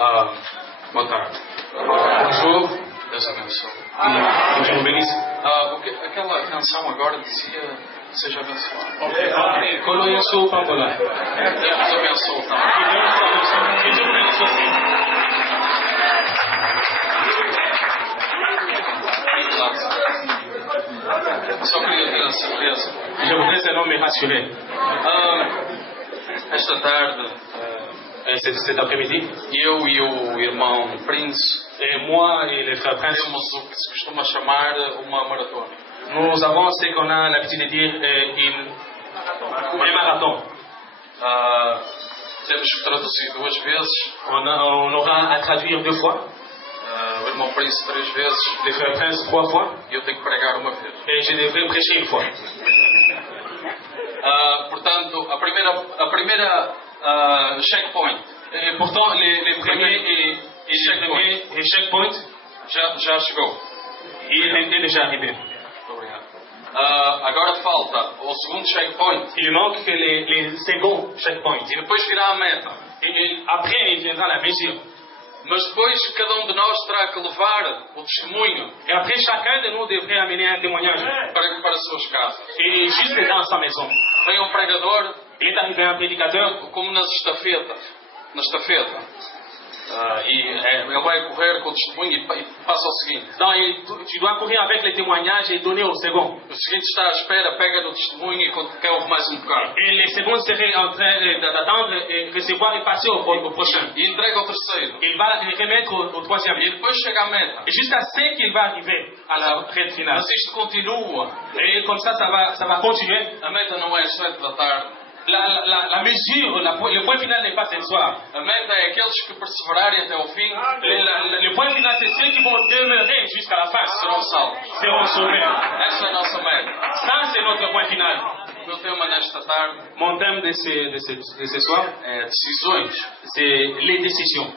Boa tarde. Bonjour. Deus abençoe. Que Dieu vous bénisse. Aquela canção agora dizia: seja abençoado. Quando eu sou pambolá. Deus abençoe também. Que Dieu vous bénisse aussi. Só queria ter a certeza. Je voudrais seulement me rassurer. Esta tarde, Cet après-midi, eu e o irmão Prince moi et les frères Prince, temos o que se costuma chamar uma maratona. nous avons ce qu'on a l'habitude de dire un marathon. Temos que traduzir 2 vezes, On aura à traduire 2 fois, o irmão Prince 3 vezes, les frères Prince 3 fois, e eu tenho que pregar uma vez. et je devrais prêcher 1 fois. Portanto, a primeira checkpoint, Et pourtant, les premiers checkpoints, já chegou. il était déjà arrivé. Muito obrigado. Agora falta o segundo checkpoint Il manque que les seconds checkpoints. e depois virá a meta. Et après, il viendra la mesure. Mas depois cada de nós terá que levar o testemunho Et après, chacun de nous devrait amener un témoignage. para suas casas. Et juste dans sa maison. Vem um pregador, Il est arrivé un prédicateur, como na estafeta. Ele vai correr com o testemunho e passa o seguinte. donc tu dois courir avec les témoignages et donner au second. O seguinte está à espera, pega no testemunho e quer ouvir mais um bocado. Et les seconds seraient en train d'attendre et recevoir et passer au prochain. E entrega ao terceiro. Il va remettre au troisième. E depois chega à meta. Et jusqu'à ce qu'il va arriver à la retraite finale. Mas isto continua. Et comme ça va continuer. A meta não é às 7 da tarde. La mesure, le point final n'est pas ce soir. A meta é aqueles que perseverarem até ao fim. Le point final, c'est ceux qui vont demeurer jusqu'à la fin. Serão salvos. Seront sauvés. Essa é a nossa meta. Ça, c'est notre point final. O meu tema nesta tarde Mon thème de ce soir, é decisões. c'est les décisions.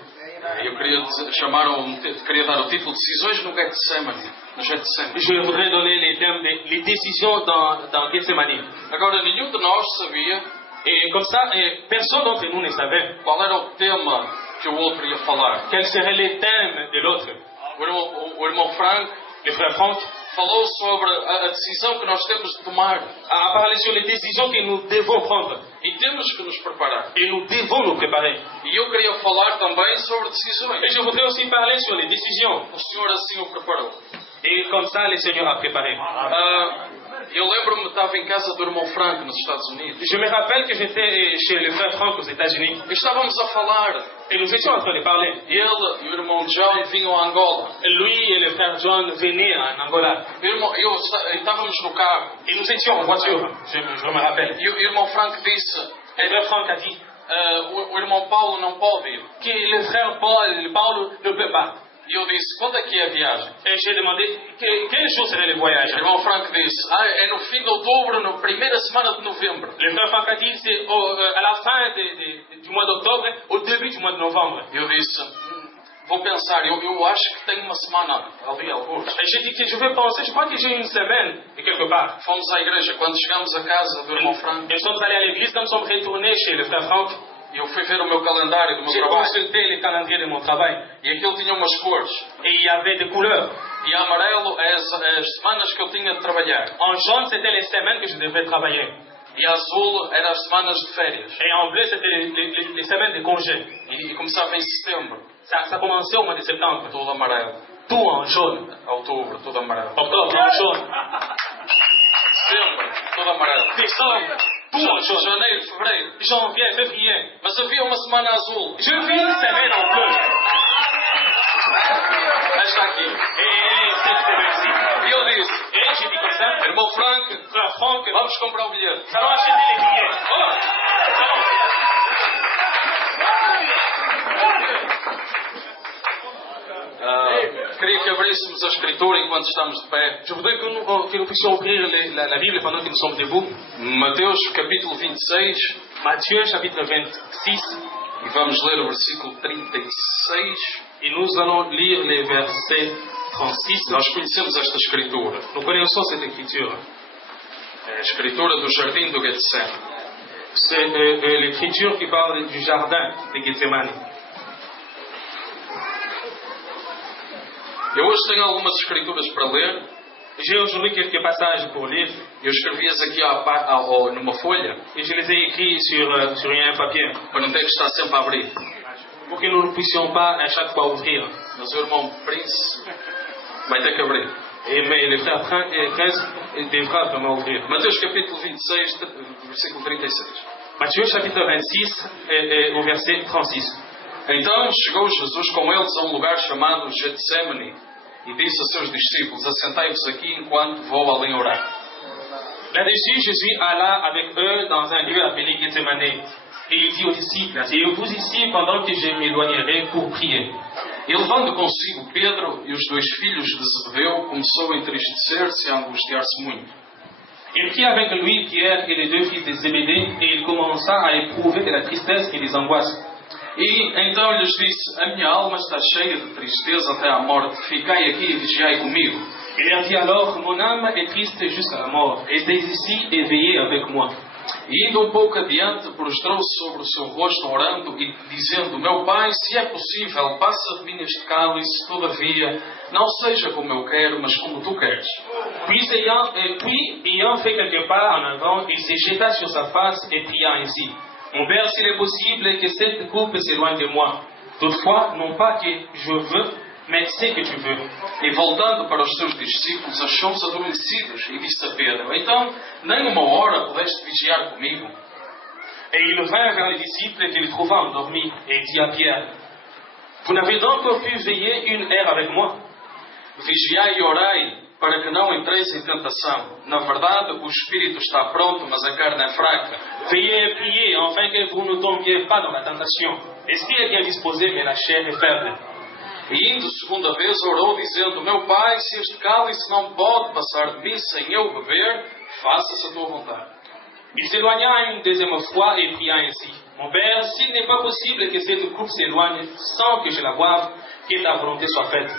Eu queria dar o título Decisões no Getsemane. No Getsemane. Je voudrais donner les thèmes les décisions dans Gethsemane. Agora, nenhum de nós sabia Et comme ça, personne d'entre nous ne savait qual era o tema que o outro ia falar. quels seraient les thèmes de l'autre. O irmão Frank Le frère Franck falou sobre a decisão que nós temos de tomar. a parlé sur les décisions que nous devons prendre. E temos que nos preparar. Et nous devons nous préparer. E eu queria falar também sobre decisões. Et je voudrais aussi parler sur les décisions. O Senhor assim o preparou. Et comme ça, le Seigneur a préparé. Eu lembro-me, estava em casa do irmão Frank nos Estados Unidos. Je me rappelle que j'étais chez le frère Franck aux États-Unis. E estávamos a falar. Et nous étions en train de parler. Ele e o irmão John vinham a Angola. Lui et le frère John venaient en Angola. Estávamos no carro. Et nous étions en voiture. Je me rappelle. E o irmão Frank disse: Et le frère Franck a dit o irmão Paulo não pode ir. que le frère Paulo ne peut pas. E eu disse: quando é que é a viagem? Et j'ai demandé quel jour serait le voyage. O irmão Frank disse: é no fim de outubro, na primeira semana de novembro. Le frère Franck a dit c'est à la fin du mois d'octobre, au début du mois de novembre. Eu disse: vou pensar, eu acho que tenho uma semana ali, alguns. Et j'ai dit que je vais penser, je crois que j'ai une semaine quelque part. Fomos à igreja. Quando chegamos à casa do irmão Frank, Nous sommes allés à l'église, quand nous sommes retournés chez le frère Franck. eu fui ver o meu calendário do meu J'ai trabalho. consulté le calendrier de mon travail. E aquilo tinha umas cores. Et il y avait des couleurs. E amarelo é as semanas que eu tinha de trabalhar. En jaune, c'était les semaines que je devrais travailler. E azul era as semanas de férias. Et en bleu, c'était les semaines de congé. E começava em setembro. Ça commençait au mois de septembre. Tudo amarelo. Tout en jaune. Outubro, tudo amarelo. Octobre, en jaune. Setembro, tudo amarelo. Décembre, tout en jaune. Janeiro, fevereiro. Janvier, février. Mas havia uma semana azul. Je vis une semaine en bleu. Esta aqui. Et cette semaine-ci. E eu disse: Et j'ai dit comme ça, irmão Frank, frère Franck, vamos comprar o bilhete. nous allons acheter les billets. Queria que abríssemos a escritura enquanto estamos de pé. Je voudrais que nous puissions ouvrir la Bible pendant que nous sommes debout. Mateus capítulo 26. Matthieu chapitre 26. E vamos ler o versículo 36. Et nous allons lire les versets 36. Nós conhecemos esta escritura. Nous connaissons cette écriture. É a escritura do jardim do Getsemane. C'est l'écriture qui parle du jardin de Gethsemane. Eu hoje tenho algumas escrituras para ler. J'ai aujourd'hui quelques passages pour lire. Eu escrevi-as aqui numa folha, Et je les ai écrits sur un papier. para não ter que estar sempre a abrir. Pour que nous ne puissions pas à chaque fois ouvrir. Mas o irmão Prince vai ter que abrir. Mais le frère Prince devra vraiment ouvrir. Mateus capítulo 26, versículo 36. Matthieu chapitre 26, au verset 36. Então chegou Jesus com eles a um lugar chamado Getsemane e disse a seus discípulos: assentai-vos aqui enquanto vou além orar. Là-dessus, Jésus alla avec eux dans un lieu appelé Gethsemane. Et il dit aux disciples, asseyez-vous ici pendant que je m'éloignerai pour prier. E levando consigo Pedro e os dois filhos de Zebedeu, começou a entristecer-se e a angustiar-se muito. Il prit avec lui Pierre et les deux fils de Zébédée, et il commença à éprouver de la tristesse et des angoisses. E então lhes disse: a minha alma está cheia de tristeza até à morte. Ficai aqui e vigiai comigo. Il leur dit alors, mon âme est triste jusqu'à la mort. Restez ici et veillez avec moi. E indo um pouco adiante, prostrou-se sobre o seu rosto, orando e dizendo: meu Pai, se é possível, passa de mim este cálice, todavia, não seja como eu quero, mas como tu queres. Puis ayant fait quelques pas en avant, il se jeta sur sa face et pria ainsi: mon Père, s'il est possible que cette coupe s'éloigne de moi. Toutefois, non pas que je veux, mais c'est que tu veux. E voltando para os seus discípulos, achou-os adormecidos e disse a Pedro: então, nem uma hora pudeste vigiar comigo? Et il vint vers les disciples qu'il trouva endormis et dit à Pierre: vous n'avez donc pas pu veiller une heure avec moi? Vigiai e orai, para que não entreis em tentação. Na verdade, o espírito está pronto, mas a carne é fraca. Veillez et priez, afin que vous ne tombiez pas dans la tentation. L'esprit est bien disposé, mais la chair est faible. E indo segunda vez orou, dizendo: meu Pai, se este cálice não pode passar de mim sem eu beber, faça-se a tua vontade. Il s'éloigna une deuxième fois et pria ainsi: mon Père, s'il n'est pas possible que cette coupe s'éloigne sans que je la boive, que ta volonté soit faite.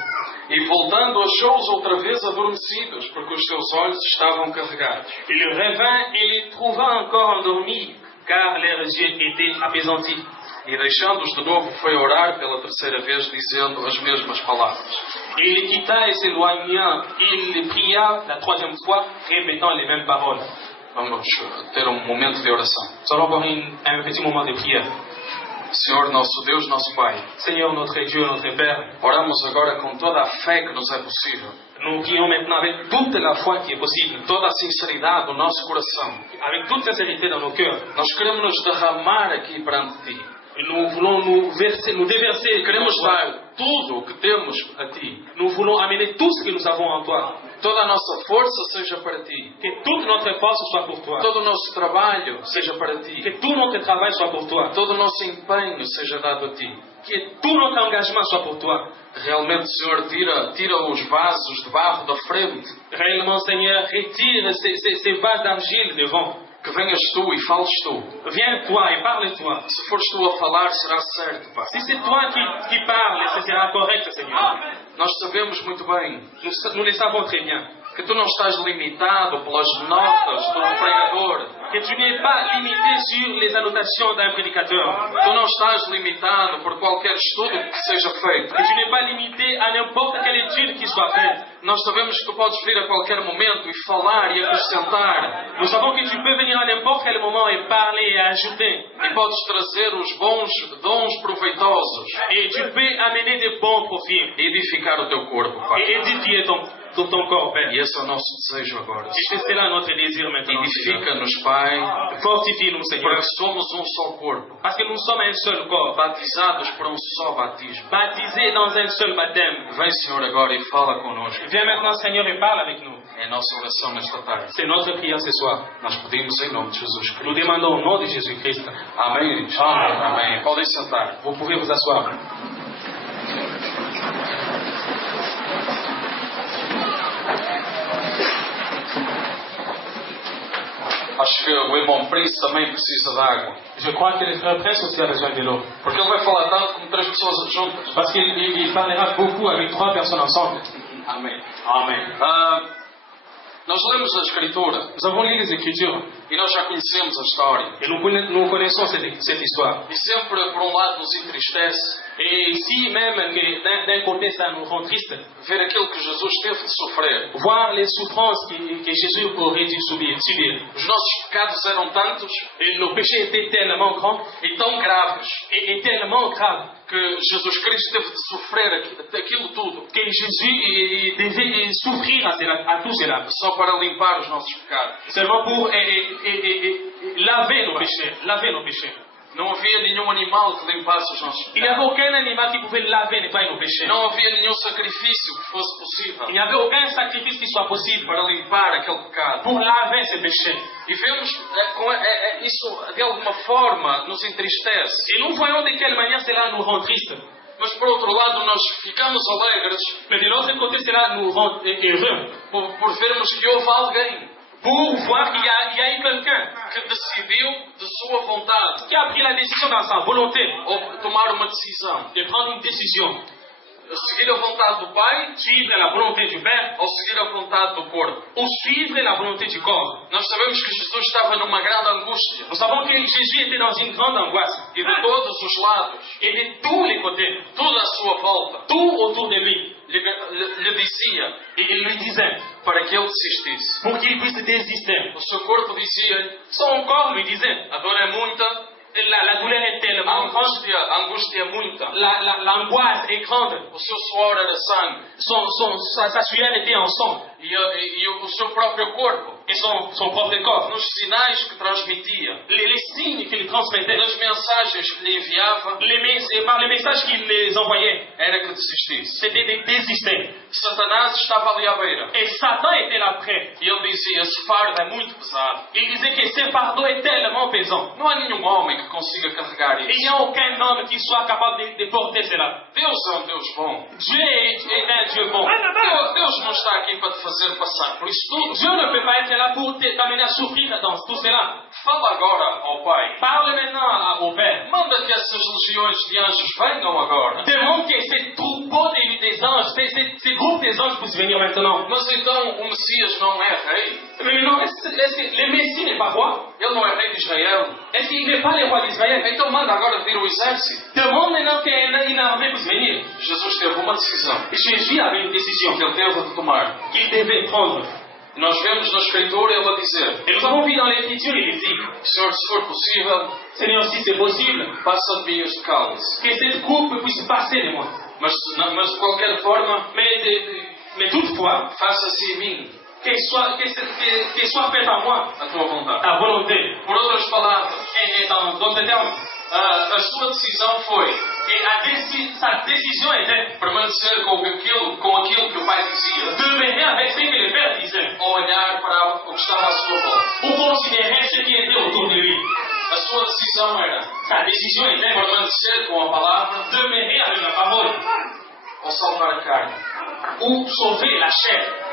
E voltando, achou-os outra vez adormecidos, porque os seus olhos estavam carregados. Il revint et les trouva encore endormis, car leurs yeux étaient apaisantis. E deixando-os de novo, foi orar pela terceira vez, dizendo as mesmas palavras. Et il les quitta et s'éloigna. Il les pria la troisième fois, répétant les mêmes paroles. Vamos ter momento de oração. Nous allons avoir un petit moment de prière. Senhor, nosso Deus, nosso Pai, Seigneur, notre Dieu, notre Père, oramos agora com toda a fé que nos é possível, nous prions maintenant avec toute la foi qui est possible, toda a sinceridade do nosso coração. avec toute sincérité dans nos cœurs. Nós queremos nos derramar aqui perante Ti. Nous voulons nous déverser. Queremos dar tudo o que temos a Ti. Nous voulons amener tout ce que nous avons en toi. Toda a nossa força seja para Ti. Que toute notre force soit pour toi. Todo o nosso trabalho seja para Ti. Que tout notre travail soit pour toi. Todo o nosso empenho seja dado a Ti. Que tout notre engagement soit pour toi. Realmente, Senhor, tira os vasos de barro da frente. Réellement, Seigneur, retire ces vases d'argile devant. Que venhas Tu e fales Tu. Viens toi et parle-toi. Se fores Tu a falar, será certo, Pai. Si c'est toi qui parles, ce sera correct, Seigneur. Nós sabemos muito bem Nous le savons très bien. que Tu não estás limitado pelas notas de um pregador. Que tu n'es pas limité sur les annotations d'un prédicateur. Tu não estás limitado por qualquer estudo que seja feito. Que tu n'es pas limité à n'importe quelle étude qui soit faite. Nós sabemos que Tu podes vir a qualquer momento e falar e acrescentar. Nous savons que tu peux venir à n'importe quel moment et parler et ajouter. E podes trazer os bons dons proveitosos. Et tu peux amener des bons profils. E edificar o Teu corpo, Pai. Et édifier ton corps, Père. E esse é o nosso desejo agora. Et c'est là notre désir maintenant. Edifica-nos, Pai, Fortifie-nous, Seigneur. porque somos um só corpo, Parce que nous sommes un seul corps. batizados por um só batismo. Baptisés dans un seul baptême. Vem, Senhor, agora e fala connosco. Viens maintenant, Seigneur, et parle avec nous. É a nossa oração nesta tarde. C'est notre prière ce soir. Nós pedimos em nome de Jesus Nous Cristo. demandons au nom de Jésus-Christ. Amém, irmãos? Amém. Amém. Podem sentar. Vous pouvez vous asseoir. Acho que o irmão Prince também precisa de água. Je crois que le frère Prince aussi a besoin de l'eau. Porque ele vai falar tanto como três pessoas juntas. Parce qu'il parlera beaucoup avec 3 personnes ensemble. Amém. Amen. Nós lemos a Escritura Nous avons lu les Écritures e nós já conhecemos a história. et nous connaissons cette histoire. E sempre, por um lado, nos entristece Et si même que d'un côté ça nous rend triste, ver aquilo que Jesus teve de sofrer. voir les souffrances que Jésus aurait dû subir. Os nossos pecados eram tantos Et nos péchés étaient tellement grands e tão graves et tellement graves que Jesus Cristo teve de sofrer aquilo tudo que Jésus devait souffrir à tout cela, só para limpar os nossos pecados. seulement pour laver nos péchés. Não havia nenhum animal que limpasse os nossos Il n'y pecados. avait aucun animal qui pouvait laver, nettoyer nos péchés. Não havia nenhum sacrifício que fosse possível Il n'y avait aucun sacrifice qui soit possible para limpar aquele pecado. pour laver ces péchés. E vemos isso de alguma forma nos entristece. Et nous voyons de quelle manière cela nous rend tristes. Mas por outro lado nós ficamos alegres Mais de l'autre côté, cela nous rend heureux por vermos que houve alguém pour voir qu'il y a eu quelqu'un que decidiu de sua vontade qui a pris la décision dans sa volonté ou tomar uma decisão. de prendre une décision, Seguir a vontade do Pai suivre la volonté du Père ou seguir a vontade do corpo. ou suivre la volonté du corps. Nós sabemos que Jesus estava numa grande angústia Nous savons que Jésus était dans une grande angoisse e de todos os lados, et de tous les côtés, tudo à sua volta, tout autour de lui. lhe dizia Et il lui disait para que ele desistisse. pour qu'il puisse désister. O seu corpo dizia: Son corps lui disait a dor é muita, la douleur est a tellement grande, angústia é muita, l'angoisse est grande, o seu suor era sangue sa sueur était en sang e o seu próprio corpo, et son propre corps. nos sinais que transmitia, Les signes qu'il transmettait, nas mensagens que lhe enviava, par les messages qu'il les envoyait, era que desistisse. c'était de désister. Satanás estava ali à beira Et Satan était là près. e ele dizia: esse fardo é muito pesado. Il disait que ce fardeau est tellement pesant. Não há nenhum homem que consiga carregar Et il n'y isso. a aucun homme qui soit capable de porter cela. Deus é um Deus bom. Dieu est un Dieu bon. Deus não está aqui para te fazer passar por isso tudo. Dieu ne peut pas être là pour t'amener à souffrir dans tout cela. Fala agora ao Pai. Parle maintenant au Père. Manda que essas legiões de anjos venham agora. Demande que ces troupeaux des anges, ces groupes des anges puissent venir maintenant. Mas então o Messias não é rei? Mais non, est-ce que le Messie n'est pas roi? Ele não é rei de Israel? Est-ce qu'il n'est pas le roi d'Israël? Então manda agora vir o exército. Demande maintenant qu'une armée puisse venir. Jesus teve uma decisão Et Jésus avait une décision que ele teve de tomar. qu'il devait prendre. E nós vemos na Escritura ele a dizer: Et nous avons vu dans l'Écriture, il dit, Senhor, se for possível, Seigneur, si c'est possible, passa de mim este cálice. que cette coupe puisse passer de moi. Mas de qualquer forma, Mais toutefois, faça-se em mim que soit faite à moi a tua vontade. ta volonté. Por outras palavras, Et dans d'autres termes, a sua decisão foi sa décision était permanecer com aquilo que o Pai dizia, de demeurer avec ce que le Père disait, ou olhar para o que estava à sua volta. ou considérer ce qui était autour de lui. A sua decisão era Sa décision était permanecer com a palavra de demeurer avec la parole, ou salvar a carne. ou sauver la chair.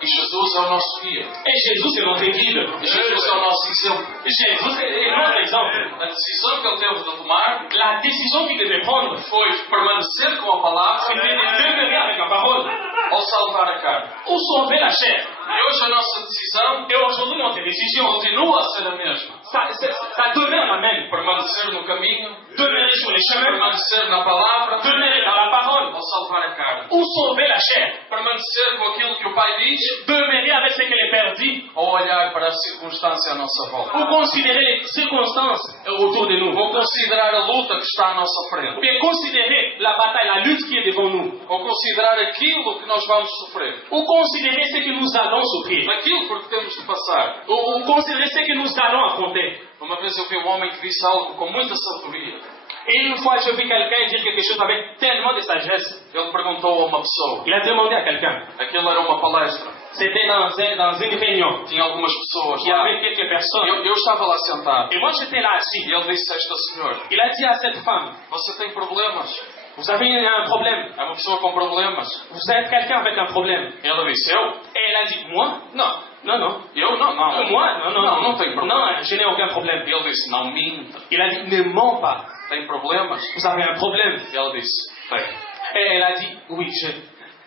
E Jesus é o nosso guia. Et Jésus est notre guide. E Jesus é o nosso exemplo. Jésus est notre exemple. A decisão que ele teve de tomar La décision qu'il devait prendre, foi permanecer com a palavra c'était de demeurer avec la parole, ou salvar a carne. ou sauver la chair. E hoje a nossa decisão Et aujourd'hui, notre décision, continua a ser a mesma. ça demeure la même. Permanecer no caminho, Demeurer sur les chemins, permanecer na palavra demeurer dans la parole, ou salvar a carne. ou sauver la chair. Permanecer com aquilo que o Pai diz Demeurer avec ce que le Père dit, ou olhar para a circunstância à nossa volta. ou considérer les circonstances autour de nous, Ou considerar a luta que está à nossa ou frente. bien considérer la bataille, la lutte qui est devant nous, Ou considerar aquilo que nós vamos sofrer. ou considérer ce que nous allons souffrir, Aquilo por que temos de passar. ou considérer ce que nous allons affronter. Uma vez eu vi um homem que disse algo com muita sabedoria. Et une fois, je vis quelqu'un dire quelque chose avec tellement de sagesse. Ele perguntou a uma pessoa. Il a demandé à quelqu'un. Aquilo era uma palestra. C'était dans une réunion. Tinha algumas pessoas Il y lá. avait quelques personnes. Eu estava lá sentado. Et moi, j'étais là assis. E ele disse a esta senhora: Il a dit à cette femme, Você tem problemas? vous avez un problème. É uma pessoa com problemas. Vous êtes quelqu'un avec un problème. Ela disse: Eu? Et elle a dit, moi? Não. Non, non. Eu não. Não. Moi? Non, Não tenho problema. Non, je n'ai aucun problème. Ele disse: Não minta. Il a dit, ne mens pas. Tem problemas? Vous avez un problème. E ela disse: Tem. Et elle a dit, oui,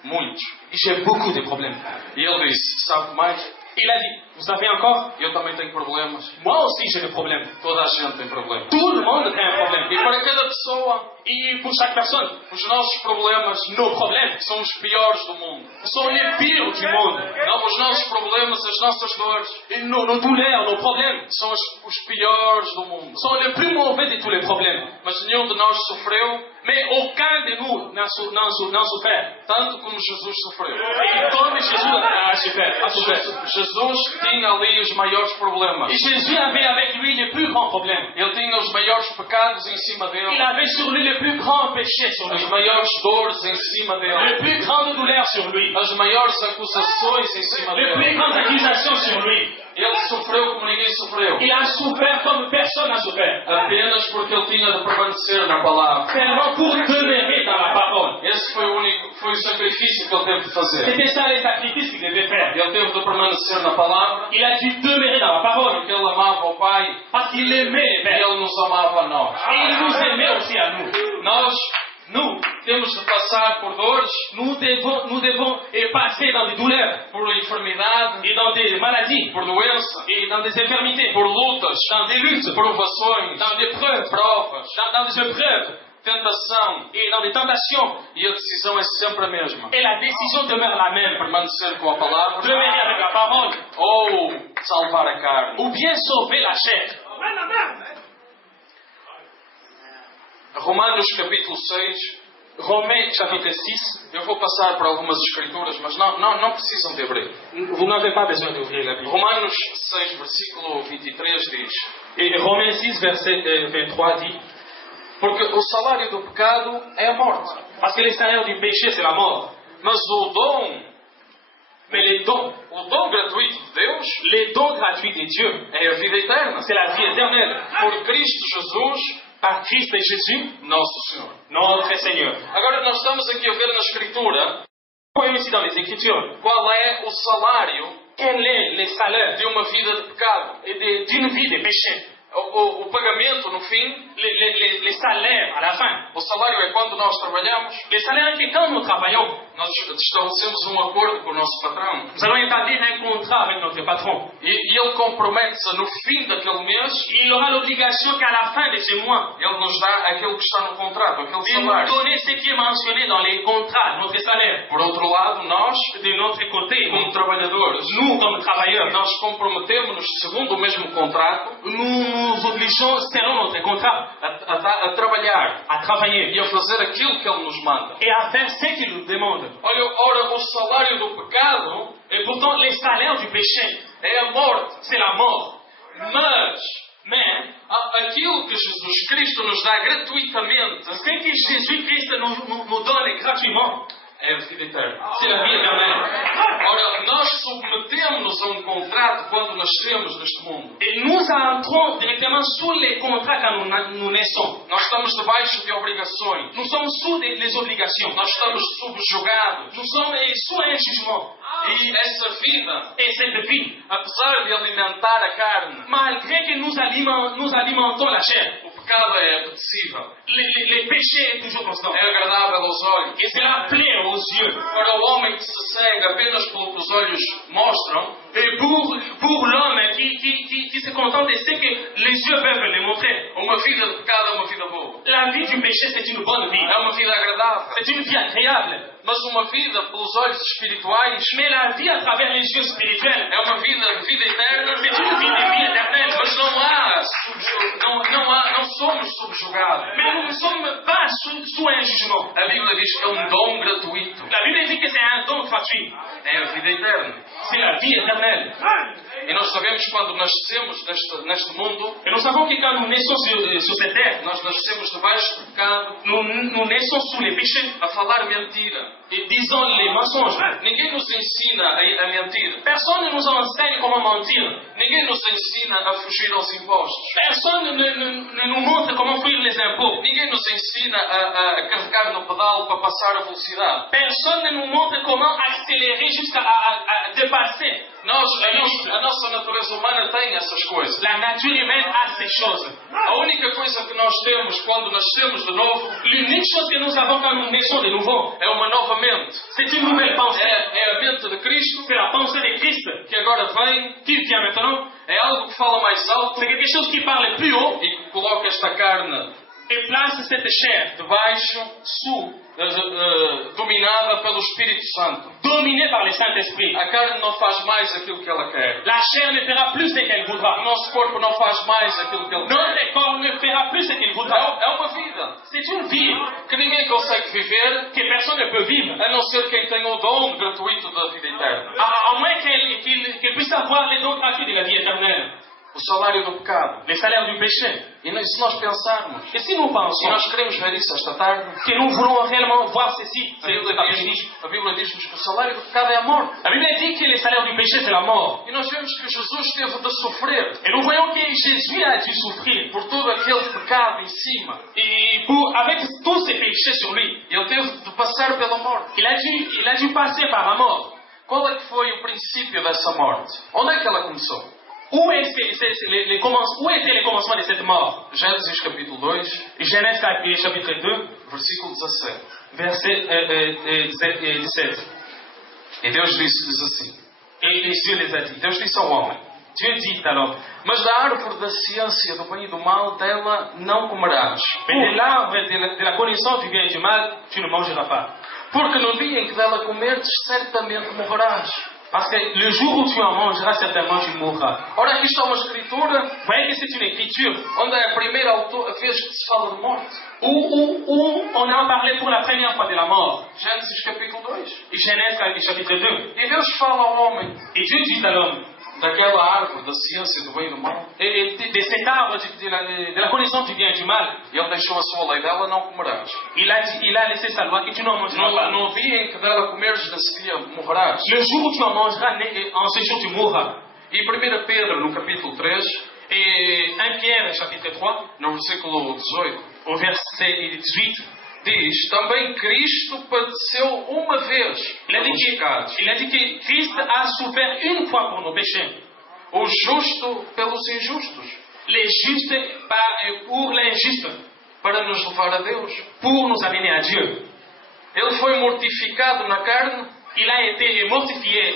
Muitos. j'ai beaucoup de problèmes. E ele disse: Sabe mais? Il a dit, vous savez encore, Eu também tenho problemas. moi aussi j'ai des problèmes. Toda a gente tem problemas. Tout le monde a un problème. E para cada pessoa, Et pour chaque personne, os nossos problemas nos problèmes são os piores do mundo. sont les pires du monde. Não, os nossos problemas, as nossas dores, Et nos douleurs, nos problèmes são os piores do mundo. sont les plus mauvais de tous les problèmes. Mas nenhum de nós sofreu Mais aucun de nous n'a souffert. tanto como Jesus sofreu. Et comme Jésus a souffert. Jesus tinha ali os maiores problemas. Et Jésus avait avec lui les plus grands problèmes. Ele tinha os maiores pecados em cima Il dele, avait sur lui les plus grands péchés sur as lui. maiores dores em cima dele, Les plus grandes douleurs sur lui. as maiores acusações em cima Les plus dele. grandes accusations sur lui. Ele sofreu como ninguém sofreu, Il a souffert comme personne n'a souffert. apenas porque ele tinha de permanecer na palavra. Seulement pour demeurer dans la parole. Esse foi o sacrifício que ele teve de fazer. C'était ça les sacrifices qu'il devait faire. Ele teve de permanecer na palavra, Il a dû demeurer dans la parole. porque ele amava o Pai Parce qu'il aimait les e pères. ele nos amava a nós. Et il nous aimait aussi à nous. Nós temos de passar por dores, Nous devons passer dans des douleurs por enfermidade, et dans des maladies por doença, et dans des infirmités, por lutas, dans des luttes, provações, dans des preuves, provas, dans des épreuves tentação. et dans des tentations. E a decisão é sempre a mesma. Et la décision demeure la même. Permanecer com a palavra Demeurer avec la parole ou salvar a carne. ou bien sauver la chair. Romanos capítulo 6. Romains chapitre 6. Eu vou passar por algumas escrituras, mas não precisam de abrir. Vous n'avez pas besoin d'ouvrir la Bible. Romanos 6, versículo 23 diz: Et Romains 6, verset 23 dit, Porque o salário do pecado é a morte, parce que le salaire du péché, c'est la mort. mas o dom Mais o dom gratuito de Deus les dons gratuits de Dieu, é a vida eterna. c'est la vie éternelle. Por Cristo Jesus, Par Christ et Jésus, nosso Senhor. notre Seigneur. Agora nós estamos aqui a ver na Escritura Voyons ici dans les Écritures, qual é o salário quel est le salaire de uma vida de pecado. d'une vie de péché. O pagamento, no fim, Les salaires à la fin. o salário é quando nós trabalhamos, Le salaire c'est quand nous travaillons. nós estabelecemos um acordo com o nosso patrão. Nous allons établir un contrat avec notre patron. E ele compromete-se no fim daquele mês, Il aura l'obligation qu'à la fin de ce mois, ele nos dá aquilo que está no contrato, aquele de nous salário. donner ce qui est mentionné dans les contrats, notre salaire. Por outro lado, nós, De notre côté, como trabalhadores, nous comme travailleurs, nós comprometemos-nos, segundo o mesmo contrato, nous nous obligeons, selon notre contrat, a trabalhar à travailler e a fazer aquilo que ele nos manda. et à faire ce qu'il nous demande. Olha, ora, o salário do pecado Et pourtant, le salaire du péché, é a morte. c'est la mort. Mas aquilo que Jesus Cristo nos dá gratuitamente Ce que Jésus-Christ nous donne gratuitement, é a vida eterna. c'est la vie éternelle. Ora, nós submetemos-nos a um contrato quando nascemos neste mundo. Et nous entrons directement sous les contrats quand nous naissons. Nós estamos debaixo de obrigações. Nous sommes sous les obligations. Nós estamos subjugados. Nous sommes sous un jugement. E essa vida, Et cette vie, apesar de alimentar a carne, malgré que nous alimentons la chair, o pecado é apetecível, le péché est toujours constant. é agradável aos olhos. Et cela plaît aux yeux. Para o homem que se segue apenas pelo que os olhos mostram, Et pour l'homme qui se contente de ce que les yeux peuvent lui montrer, uma vida de pecado é uma vida boa. la vie du péché, c'est une bonne vie. É uma vida agradável. C'est une vie agréable. Mas uma vida pelos olhos espirituais Mais la vie à travers les yeux spirituels, é uma vida eterna. c'est une vie de vie éternelle. Mas não somos subjugados. Mais nous ne sommes pas sous un jugement. A Bíblia diz que é um dom gratuito. La Bible dit que c'est un don gratuit. É a vida eterna. C'est la vie éternelle. E nós sabemos quando nascemos neste mundo, Et nous savons que quand nous naissons sur cette terre, nós nascemos debaixo do pecado, nous naissons sous les péchés a falar mentira. et disons les mensonges. Ninguém nos ensina a mentir. Personne ne nous enseigne comment mentir. Ninguém nos ensina a fugir aos impostos. Personne ne nous montre comment fuir les impôts. Ninguém nos ensina a carregar no pedal para passar a velocidade. Personne ne nous montre comment accélérer jusqu'à dépasser. A nossa natureza humana tem essas essas coisas. La nature humaine a ces choses. A única coisa que nós temos quando nascemos de novo L'unique chose que nous avons quand nous naissons de nouveau, é uma nova mente. c'est une nouvelle pensée. É a mente de Cristo C'est la pensée de Christ que agora vem, qui vient maintenant. é algo que fala mais alto C'est quelque chose qui parle plus haut e que coloca esta carne et place cette chair debaixo, dominada pelo Espírito Santo. dominée par le Saint-Esprit. A carne não faz mais aquilo que ela quer. La chair ne fera plus ce qu'elle O voudra. nosso corpo não faz mais aquilo que ele quer. Notre corps ne fera plus ce qu'il voudra. É uma vida C'est une vie que ninguém consegue viver, que personne ne peut vivre, a não ser quem tem o dom gratuito da vida eterna. à moins qu'elle puisse avoir les dons gratuits de la vie éternelle. O salário do pecado. Le salaire du péché. E se nós pensarmos, Et si nous e pensons nós queremos ver isso esta tarde, que nous voulons réellement voir ceci, a Bíblia diz-nos que o salário do pecado é a morte. la Bible dit que le salaire du péché, c'est la mort. E nós vemos que Jesus teve de sofrer Et nous voyons que Jésus a dû souffrir por todo aquele pecado em cima. et avec tous ces péchés sur lui. Ele teve de passar pela morte. Il a dû passer par la mort. Qual é que foi o princípio dessa morte? Onde é que ela começou? Où était le commencement de cette mort? Gênesis capítulo 2, Genèse chapitre 2, versículo 17. verset 17. E Deus diz assim. Et Dieu les a dit. Deus disse ao homem: Dieu dit alors, mas da árvore da ciência do bem e do mal, dela não comerás. mais de l'arbre de la connaissance du bien et du mal, tu ne mangeras pas. Porque no dia em que dela comerdes, certamente morrerás. Parce que le jour où tu en mangeras, certainement tu mourras. Ora, aqui está uma escritura Vous voyez que c'est une écriture onde é a primeira vez que se fala de morte. où on a parlé pour la première fois de la mort. Gênesis capítulo 2. Genèse chapitre 2. E Deus fala ao homem Et Dieu dit à l'homme, daquela árvore da ciência do bem e do mal. et de cet arbre de la connaissance du bien et du mal, E ele deixou a sua lei, dela não comerás. il a laissé sa loi que tu n'en mangeras pas. No dia em que dela comeres, nesse dia morrerás. Le jour où tu en mangeras, en ce jour tu mourras. E 1 Pedro, no capítulo 3, Et 1 Pierre chapitre 3, no versículo 18, au verset 18, diz: também Cristo padeceu uma vez pelos pecados, il a dit que Christ a souffert une fois pour nos péchés. o justo pelos injustos, Les justes pour les justes, para nos levar a Deus. pour nous amener à Dieu. Ele foi mortificado na carne, Il a été mortifié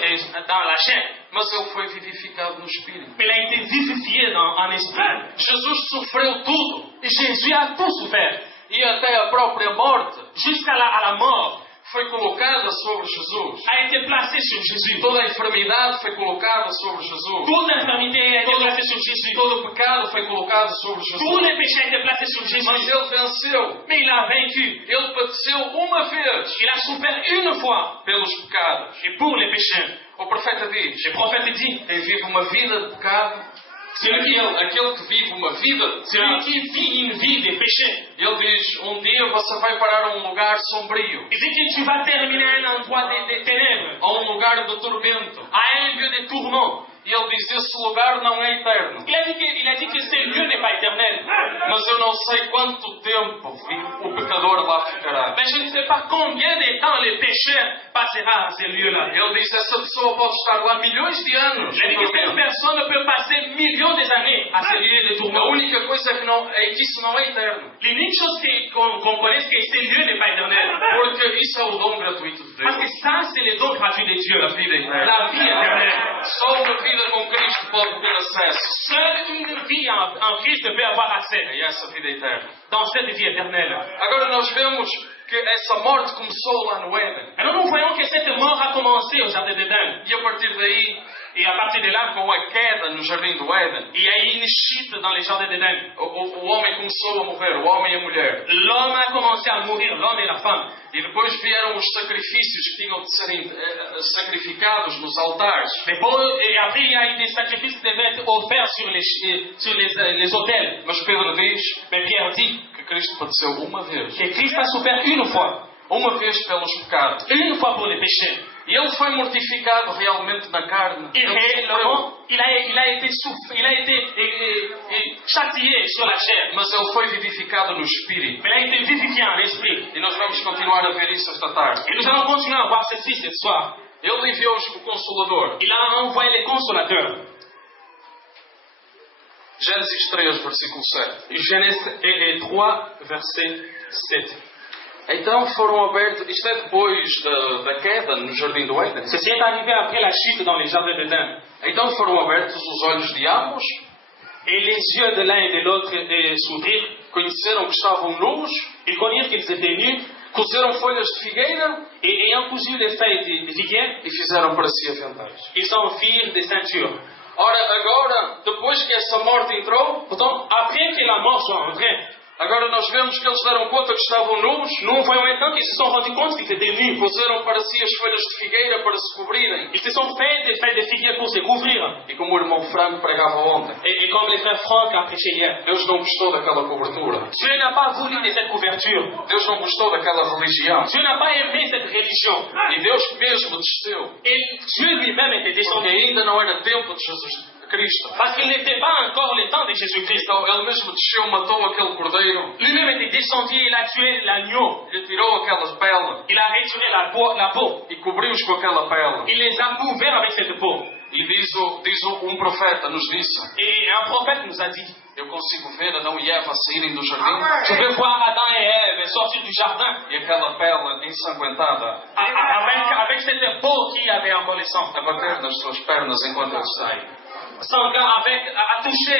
dans la chair, mas ele foi vivificado no espírito. mais il a été vivifié en esprit. Jesus sofreu tudo, Jésus a tout souffert, e até a própria morte jusqu'à la mort, foi colocada sobre Jesus. a été placé sur Jésus. Toda a enfermidade foi colocada sobre Jesus. Toute infirmité a été placée sur Jésus. Todo o pecado foi colocado sobre Tous Jesus. les péchés ont été placés sur Mas Jésus. ele venceu. Mais il a vaincu. Ele padeceu uma vez Il a souffert une fois pelos pecados. et pour les péchés. O profeta diz: Le prophète dit, quem vive uma vida de pecado, aquele que vive uma vida de celui pecado, qui vit une vie de péché, ele diz: um dia você vai parar a um lugar sombrio, il dit que tu vas terminer à un endroit de ténèbres, a um lugar de tormento. à un lieu de tourment. E ele diz: esse lugar não é eterno. Il a dit que ce lieu n'est pas éternel. Mas eu não sei quanto tempo o pecador lá ficará. Mais je ne sais pas combien de temps le pécheur passera à ce lieu-là. Ele diz: essa pessoa pode estar lá milhões de anos. Il a dit que cette personne peut passer millions d'années à ce lieu de A tourment. única coisa é que isso não é eterno. L'unique chose qu'on connaît, c'est que ce lieu n'est pas éternel. Porque isso é o dom gratuito de Parce que Deus. ça, c'est le don gratuit de Dieu. A vida eterna. La vie éternelle. Só uma vida com Cristo pode ter acesso Seule une vie en Christ peut avoir accès a essa vida eterna. dans cette vie éternelle. Agora nós vemos que essa morte começou lá no Éden. Alors nous voyons que cette mort a commencé au jardin d'Éden. E a partir daí, Et à partir de là, com a queda no jardim do Éden, il y a eu une chute dans les jardins d'Éden. o homem começou a morrer, o homem e a mulher. L'homme a commencé à mourir, l'homme et la femme. E depois vieram os sacrifícios que tinham de serem sacrificados nos altares. Et après, il y a eu des sacrifices qui devaient être offerts sur les autels. Mas Pedro diz Mais Pierre dit que Cristo padeceu uma vez. que Christ a souffert une fois Pelos pecados. une fois pour les péchés. E ele foi mortificado realmente na carne. Et réellement, il a été châtié sur la chair. Mas ele foi vivificado no espírito. Mais il a été vivifié en esprit. E nós vamos continuar a ver isso esta tarde. Et nous allons continuer à voir ceci ce soir. Ele enviou o Consolador. Il a envoyé les consolateurs. Gênesis 3, versículo 7. Genèse 3, verset 7. Então foram abertos, isto é depois da queda no Jardim do Éden. Ceci est arrivé après la chute dans les jardins d'Éden. Então foram abertos os olhos de ambos, Et les yeux de l'un et de l'autre s'ouvrirent. conheceram que estavam nus, Ils connurent qu'ils étaient nus. cozeram folhas de figueira Et ayant cousu les feuilles de figuier, e fizeram para si aventais. ils s'en firent des ceintures. Ora, agora, depois que essa morte entrou, Pourtant, après que la mort soit entrée, agora nós vemos que eles deram conta que estavam nus, nous voyons maintenant qu'ils se sont rendus compte qu'ils étaient nus. cozeram para si as folhas de figueira para se cobrirem. Ils se sont fait des feuilles de figuier pour se couvrir. E como o irmão Franco pregava ontem, Et comme les frères Franck a prêché hier, Deus não gostou daquela cobertura. Dieu n'a pas voulu de cette couverture. Deus não gostou daquela religião. Dieu n'a pas aimé cette religion. E Deus mesmo desceu. Et Dieu lui-même était Porque descendu. ainda não era tempo de Jesus Cristo. Parce qu'il n'était pas encore le temps de Jésus-Christ. Então ele mesmo desceu, matou aquele cordeiro, Lui-même était descendu, il a tué l'agneau. lhe tirou aquela pele Il a retiré la peau. e cobriu-os com aquela pele. Il les a couverts avec cette peau. E diz um profeta, nos disse, Et un prophète nous a dit, eu consigo ver Adão e Eva saírem do jardim je veux voir Adam et Ève sortir du jardin e aquela pele ensanguentada avec cette peau qui avait encore le sang. a bater nas suas pernas enquanto eles saem. Sanguin à toucher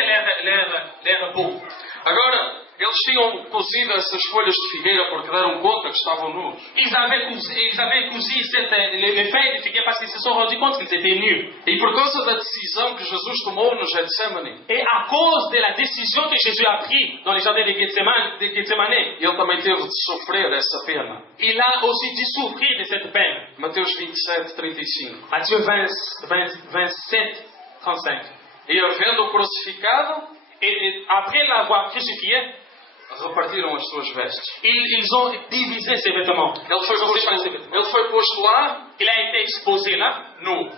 leur peau. Agora, eles tinham cozido essas folhas de figueira porque deram conta que estavam nus. Ils avaient cousu les feuilles de figuier parce qu'ils se sont rendus compte qu'ils étaient nus. E por causa da decisão que Jesus tomou no Getsemane, Et à cause de la décision que Jésus a prise dans les jardins de Gethsemane, ele também teve de sofrer essa pena. il a aussi dû souffrir de cette peine. Mateus 27, 35. Matthieu 27, 35. E havendo-o crucificado, Et après l'avoir crucifié, repartiram as suas vestes. ils ont divisé ses vêtements. Ele foi posto lá, Il a été exposé là, nu,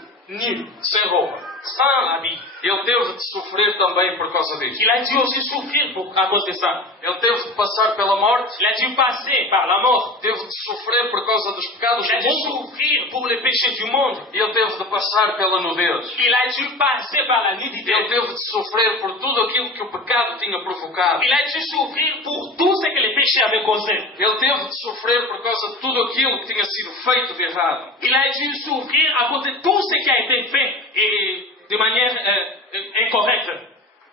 sem roupa. sans habit. Ele teve de sofrer também por causa disso. Il a dû aussi souffrir à cause de ça. Ele teve de passar pela morte, Il a dû passer par la mort. teve de sofrer por causa dos pecados Il a do dû mundo, souffrir pour les péchés du monde. e ele teve de passar pela nudez. Il a dû passer par la nudité. Ele teve de sofrer por tudo aquilo que o pecado tinha provocado. Il a dû souffrir pour tout ce que les péchés avaient causé. Ele teve de sofrer por causa de tudo aquilo que tinha sido feito de errado. Il a dû souffrir à cause de tout ce qui a été fait et de manière incorrecte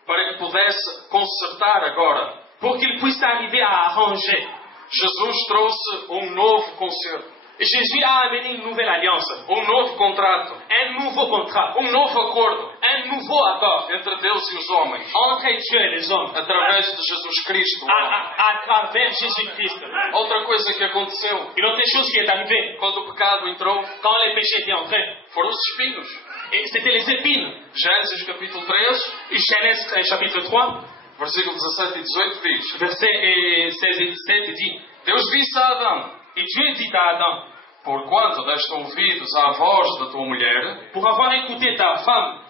Para que pudesse consertar agora. pour qu'il puisse arriver à arranger. Jesus trouxe novo concerto, Jésus a amené une nouvelle alliance, novo contrato, un nouveau contrat, novo acordo un nouveau accord entre Deus e os homens, entre Dieu et les hommes através de Jesus Cristo. à travers Jésus-Christ. Outra coisa que aconteceu, Une autre chose qui est arrivée, quando o pecado entrou, quand les péchés étaient entrés, foram os espinhos. et c'était les épines. Gênesis capítulo 3, Genèse chapitre 3, versículo 17 e 18 diz: versets 16 et 17 dit, Deus disse a Adão: et Dieu dit à Adam, porquanto deste ouvidos à voz da tua mulher, pour avoir écouté ta femme,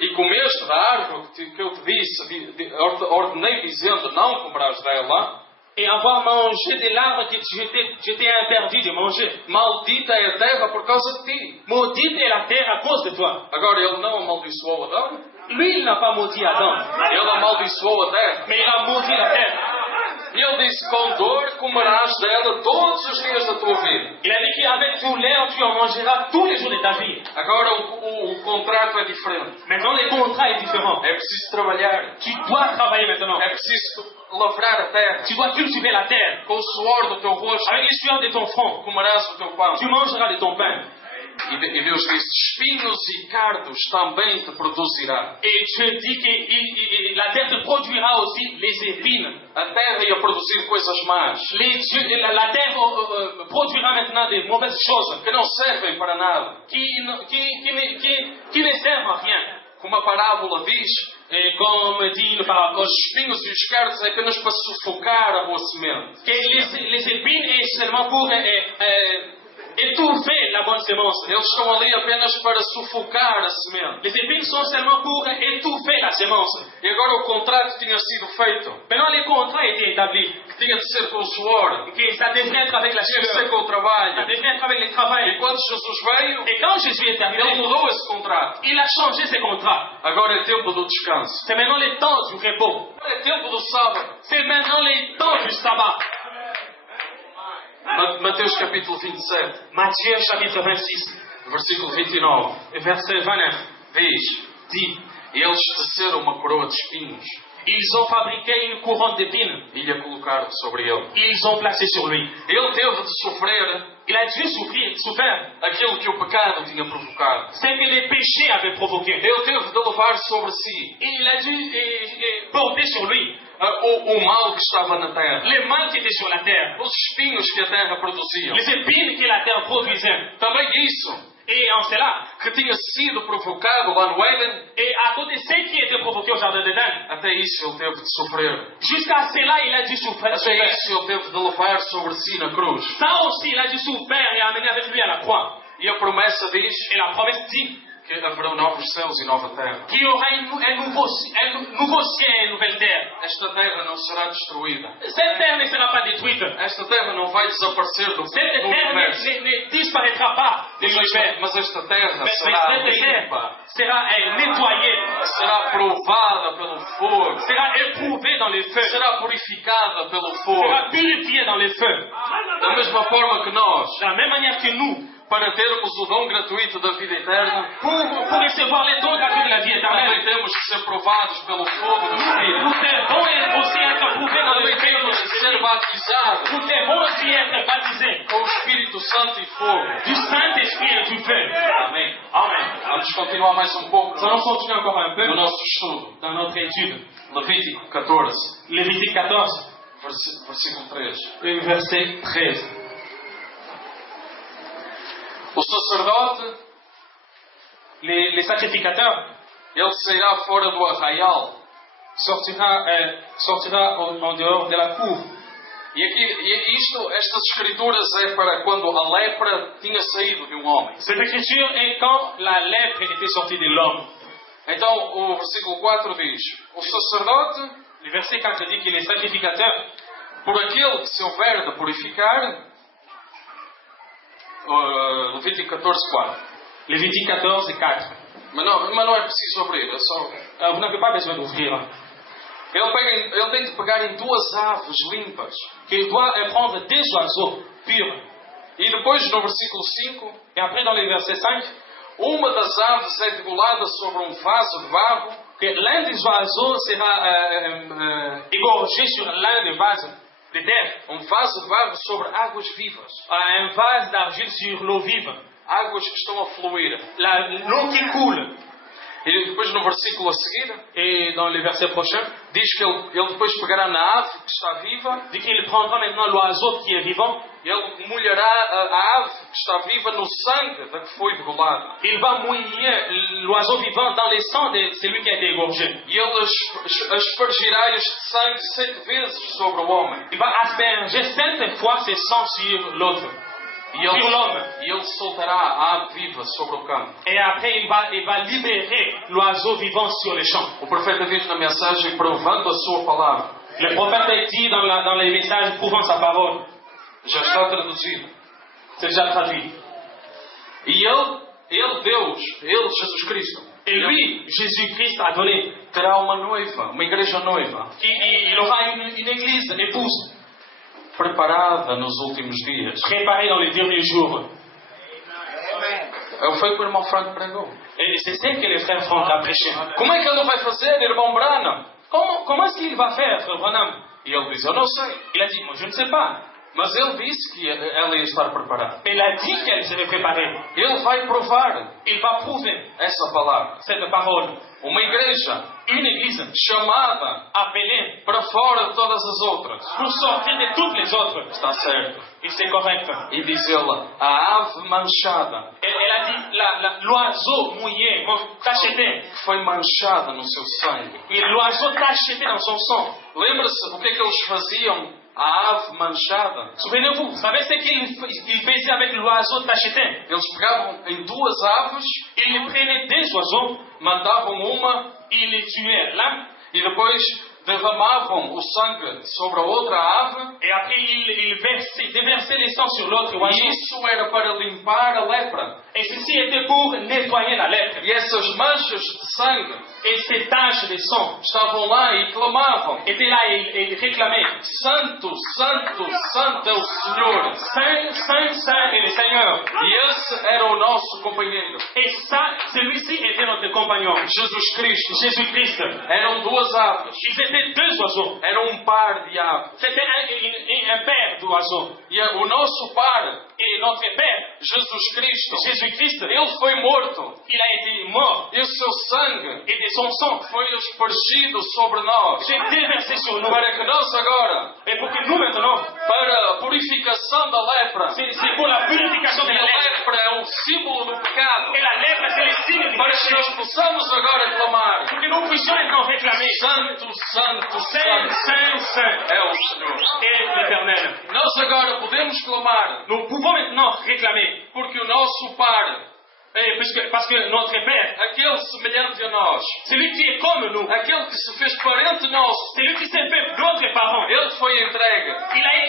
e comeste da árvore que eu te disse, ordenei dizendo, não comerás dela, et avoir mangé de l'arbre que je t'ai interdit de manger. maldita é a terra por causa de ti. Maudite est la terre à cause de toi. Agora ele não amaldiçoou Adão, Lui, il n'a pas maudit Adam, ele amaldiçoou a terra. mais il a maudit la terre. E ele disse, com dor comerás dela todos os dias da tua vida. Il a dit qu'avec douleur, tu en mangeras tous les jours de ta vie. Agora o contrato é diferente. Maintenant, le contrat est différent. É preciso trabalhar. Tu dois travailler maintenant. É preciso lavrar a terra. Tu dois cultiver la terre. Com o suor do teu rosto Avec les sueurs de ton front, comerás o teu pão. tu mangeras de ton pain. E Deus disse, espinhos e cardos também te produzirá. Et Dieu dit que la terre te produira aussi les épines. A terra ia produzir coisas más, La terre produira maintenant des mauvaises choses que não servem para nada. qui ne servent à rien. Como a parábola diz, Et comme dit le parabole, os espinhos e os cardos é apenas para sufocar a boa semente. que les épines est seulement pour étouffer la bonne semence. Eles estão ali apenas para sufocar a semente. Les épines sont seulement pour étouffer la semence. E agora o contrato tinha sido feito. Maintenant, les contrats étaient établis. tinha de ser com o suor, que ça devrait être avec la tinha de ser sueur, com o ça trabalho. devrait être avec les E travails. quando Jesus veio, Et quand Jésus est ele arrivé, mudou esse contrato. il a changé ses contrats. Agora é tempo do descanso. C'est maintenant les temps du repos. Agora é tempo do sábado. C'est maintenant les temps du sabbat. Mateus capítulo 27, Matthieu chapitre 26, versículo 29. verset 29. Diz, Dit, eles teceram uma coroa de espinhos ils ont fabriqué une couronne d'épines. e lhe a colocaram sobre ele. Ils ont placé sur lui. Ele teve de sofrer Il a dû souffrir aquilo que o pecado tinha provocado. ce que les péchés avaient provoqué. Ele teve de levar sobre si Et il a dû porter sur lui o mal que estava na terra, les mal qui étaient sur la terre, os espinhos que a terra produzia. les épines que la terre produisait. Também isso Et en cela, que tinha sido provocado lá no Éden, et à cause de ce qui était provoqué au jardin d'Éden, até isso ele teve de sofrer. jusqu'à cela, il a dû souffrir. Até isso ele teve de levar sobre si na cruz. Ça aussi, il a dû souffrir et amener avec lui à la croix. E a promessa diz Et la promesse dit que haverão novos céus e nova terra. qu'il y aura un nouveau ciel et une nouvelle terre. Esta terra não será destruída. Cette terre ne sera pas détruite. Esta terra não vai desaparecer do Cette terre universo. ne disparaîtra pas de l'univers. Mas esta terra Mais será cette terre limpa, sera nettoyée, será provada pelo fogo, sera éprouvée dans les feux, será purificada pelo fogo. sera purifiée dans les feux. Da mesma forma que nós, De la même manière que nous, para termos o dom gratuito da vida eterna, pour recevoir les dons gratuits de la vie também éternelle, temos que ser provados pelo fogo do Espírito. nous devons aussi être approuvés dans le Também feu. temos que ser batizados Nous devons aussi être baptisés com o Espírito Santo e fogo. du Saint-Esprit et du feu. Amém. Amen. Vamos continuar mais um pouco Nous allons continuer encore un peu no nosso estudo. dans notre étude. Levítico 14, Lévitique 14, versículo 3. verset 13. O sacerdote, Les sacrificateurs ele sairá fora do arraial. sortira en dehors de la cour. Estas escrituras é para quando a lepra tinha saído de um homem. Cette écriture est quand la lèpre était sortie de l'homme. Então o versículo 4 diz: o sacerdote, Le verset 4 dit que les sacrificateurs, por aquele que se houver de purificar, Levítico 14, 4. Lévitique 14, 4. Mas não é preciso abrir, é só. Vous n'avez pas besoin d'ouvrir. Ele tem de pegar em 2 aves limpas. Il doit prendre des oiseaux purs. E depois no versículo 5, Et après dans le verset 5, uma das aves é degolada sobre um vaso de barro, que l'un des oiseaux sera égorgé sur l'un des vases de terre. um vaso de barro sobre águas vivas. Un vase d'argile sur l'eau vive. Águas que estão a fluir. L'eau qui coule. E depois no versículo a seguir, Et dans le verset prochain, diz que ele depois pegará na ave que está viva, dit qu'il prendra maintenant l'oiseau qui est vivant. ele molhará a ave que está viva no sangue da que foi degolada. Il va mouiller l'oiseau vivant dans le sang de celui qui a été égorgé. E ele aspergirá este sangue 7 vezes sobre o homem. Il va asperger 7 fois ce sang sur l'autre, sur l'homme. E ele soltará a ave viva sobre o campo. Et après, il va libérer l'oiseau vivant sur les champs. O profeta diz na mensagem, provando a sua palavra. Le prophète a dit dans les messages prouvant sa parole. Já está traduzido. C'est déjà traduit. E ele Deus, ele Jesus Cristo, Et lui, Jésus-Christ a donné terá uma noiva, uma igreja noiva, qu'il aura une église, une épouse, preparada nos últimos dias. préparée dans les derniers jours. Foi o que o irmão Franco pregou. Et c'est ce que le frère Franck a prêché. Como é que ele vai fazer, irmão Branham? Comment est-ce qu'il va faire, frère Branham? E ele diz, eu não sei. Il a dit, moi je ne sais pas. Mas ele disse que ela ia estar preparada. Il a dit qu'elle serait préparée. Ele vai provar Il va prouver essa palavra. cette parole. Uma igreja Une église chamada appelée para fora de todas as outras. pour sortir de toutes les autres. Está certo. Et c'est correct. E diz ele, a ave manchada, Elle a dit l'oiseau mouillé, tacheté. que foi manchada no seu sangue. Et l'oiseau tacheté dans son sang. Lembra-se o que é que eles faziam à ave manchada? Souvenez-vous, vous savez ce qu'il faisait avec l'oiseau tacheté? Eles pegavam em 2 aves, Il prenait 2 oiseaux, matavam uma il les tuait là, e depois derramavam o sangue sobre a outra ave, et après ils déversaient les sangs sur l'autre e oiseau. isso era para limpar a lepra. Et ceci était pour nettoyer la lèpre. E essas manchas de sangue Et ces taches de sang estavam lá e clamavam: étaient là et réclamaient: Santo, Santo, Santo é o Senhor. Saint, Saint, Saint est le Seigneur. E esse era o nosso companheiro, Et ça, celui-ci était notre compagnon, Jesus Cristo. Jésus-Christ. Eram duas aves, Ils étaient deux oiseaux. era par de aves. C'était un père d'oiseaux. E o nosso par, Et notre père, Jesus Cristo, Jésus-Christ, ele foi morto il a été mort. e o seu sangue Et de son sang foi espargido sobre nós, s'est déversé sur nous. para que nós agora, Et pour que nous maintenant, para a purificação da lepra, c'est pour la purification de e la a lèpre. lepra é um símbolo do pecado, Et la lèpre, c'est le signe du para que péché. nós possamos agora clamar: Pour que nous puissions maintenant réclamer: Santo, Santo, Saint, Santo Saint, Saint é o Senhor. est l'Éternel. Nós agora podemos clamar, Nous pouvons maintenant réclamer, porque o nosso par, parce que notre Père, aquele semelhante a nós, celui qui est comme nous, aquele que se fez parente nosso, celui qui s'est fait d'autres parents, ele foi entregue,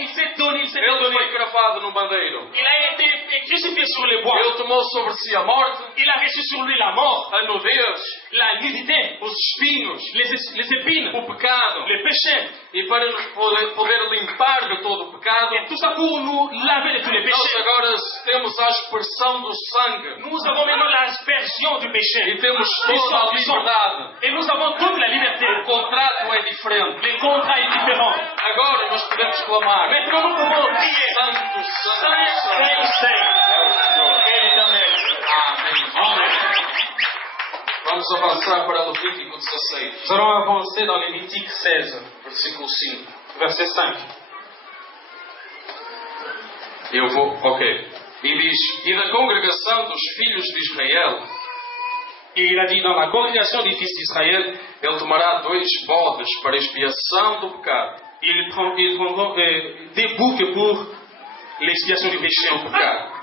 il s'est donné, ele foi cravado no bandeiro, il a été crucifié sur les bois, ele tomou sobre si a morte, il a reçu sur lui la mort, a nudez, la nudité, os espinhos, les épines, o pecado, les péchés, e para nos poder limpar de todo o pecado, et tout ça pour nous laver de tous les nós péchés. agora temos a aspersão do sangue Nous avons maintenant l'aspersion du péché. e temos toda a liberdade. Et nous avons toute la liberté. O contrato é diferente. Le contrat est différent. Agora nós podemos clamar: Maintenant, nous pouvons prier: Santo, Saint, Santo, Saint, Santo Saint é o Senhor. est l'Éternel. Amém. Amen. Vamos avançar para Levítico 16, Nous allons avancer dans Lévitique 16, versículo 5. verset 5. Eu vou, ok. E diz: E da congregação dos filhos de Israel, Et il a dit: dans la congrégation des fils d'Israël, ele tomará 2 bodes para expiação do pecado. ils prendront des boucs pour l'expiation du péché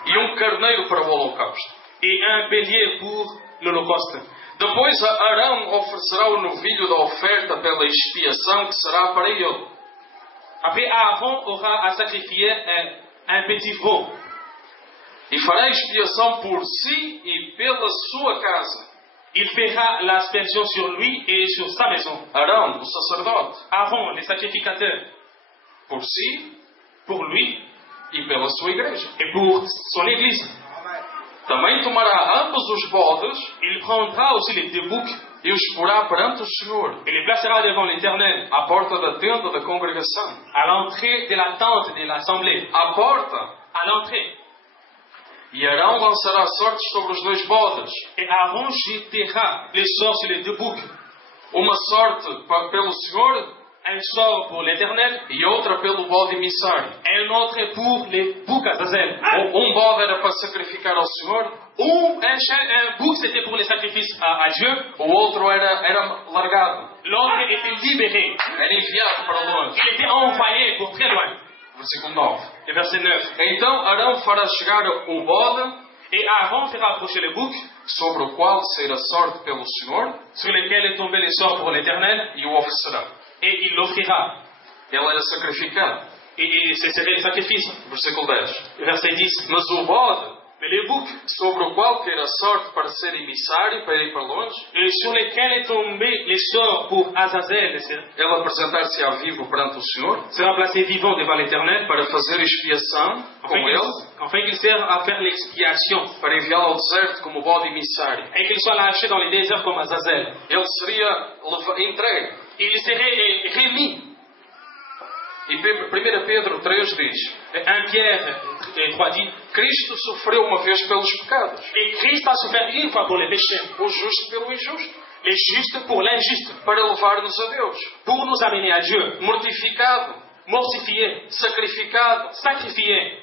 E carneiro para o holocausto. et un bélier pour l'Holocauste. Depois Arão oferecerá o novilho da oferta pela expiação que será para ele. Après, Aaron aura à sacrifier un petit veau. E fará expiação por si e pela sua casa. Il fera l'aspersion sur lui et sur sa maison. Arão, o sacerdote, Aaron, le sacrificateur, por si pour lui e pela sua igreja. et pour son église. Também tomará ambos os bodes Il prendra aussi les 2 boucs e os porá perante o Senhor, et les placera devant l'Éternel, à porta da tenda da congregação. à l'entrée de la tente de l'assemblée. À porta. À l'entrée. E Arão lançará sortes sobre os 2 bodes. Et Aaron jettera les sorts sur les 2 boucs. Uma sorte pelo Senhor Un sort pour l'Éternel e outra pelo bode emissário. et un autre pour les boucs Azazel. Bode era para sacrificar ao Senhor, Un bouc c'était pour les sacrifices à Dieu, o outro era largado, l'autre était libéré. era enviado para longe. Il était envoyé pour très loin. Versículo 9. Le verset 9. Então Arão fará chegar o bode, Et Aaron fera approcher le bouc, sobre o qual sair a sorte pelo Senhor, sur lequel est tombé les sorts pour l'Éternel, e o oferecerá. et il l'offrira. Ele era sacrificado. Et ce serait le sacrifice. Versículo 10. Verset 10. Mas o bode, Mais le bouc, sobre o qual queira a sorte para ser emissário, para ir para longe, et sur lequel est tombé les sorts pour Azazel, ele apresentar-se-á vivo perante o Senhor, sera placé vivant devant l'Éternel, para fazer expiação com ele, afin qu'il sert à faire l'expiation, para enviá-lo ao deserto como bode emissário. et qu'il soit lâché dans les déserts comme Azazel. Ele seria entregue. Il serait remis. E 1 Pedro 3 diz: 1 Pierre 3 dit: Cristo sofreu uma vez pelos pecados, et Christ a souffert une fois pour les péchés, o justo pelo injusto, les justes pour l'injuste, para levar-nos a Deus, pour nous amener à Dieu, mortificado, mortifié, sacrificado sacrifié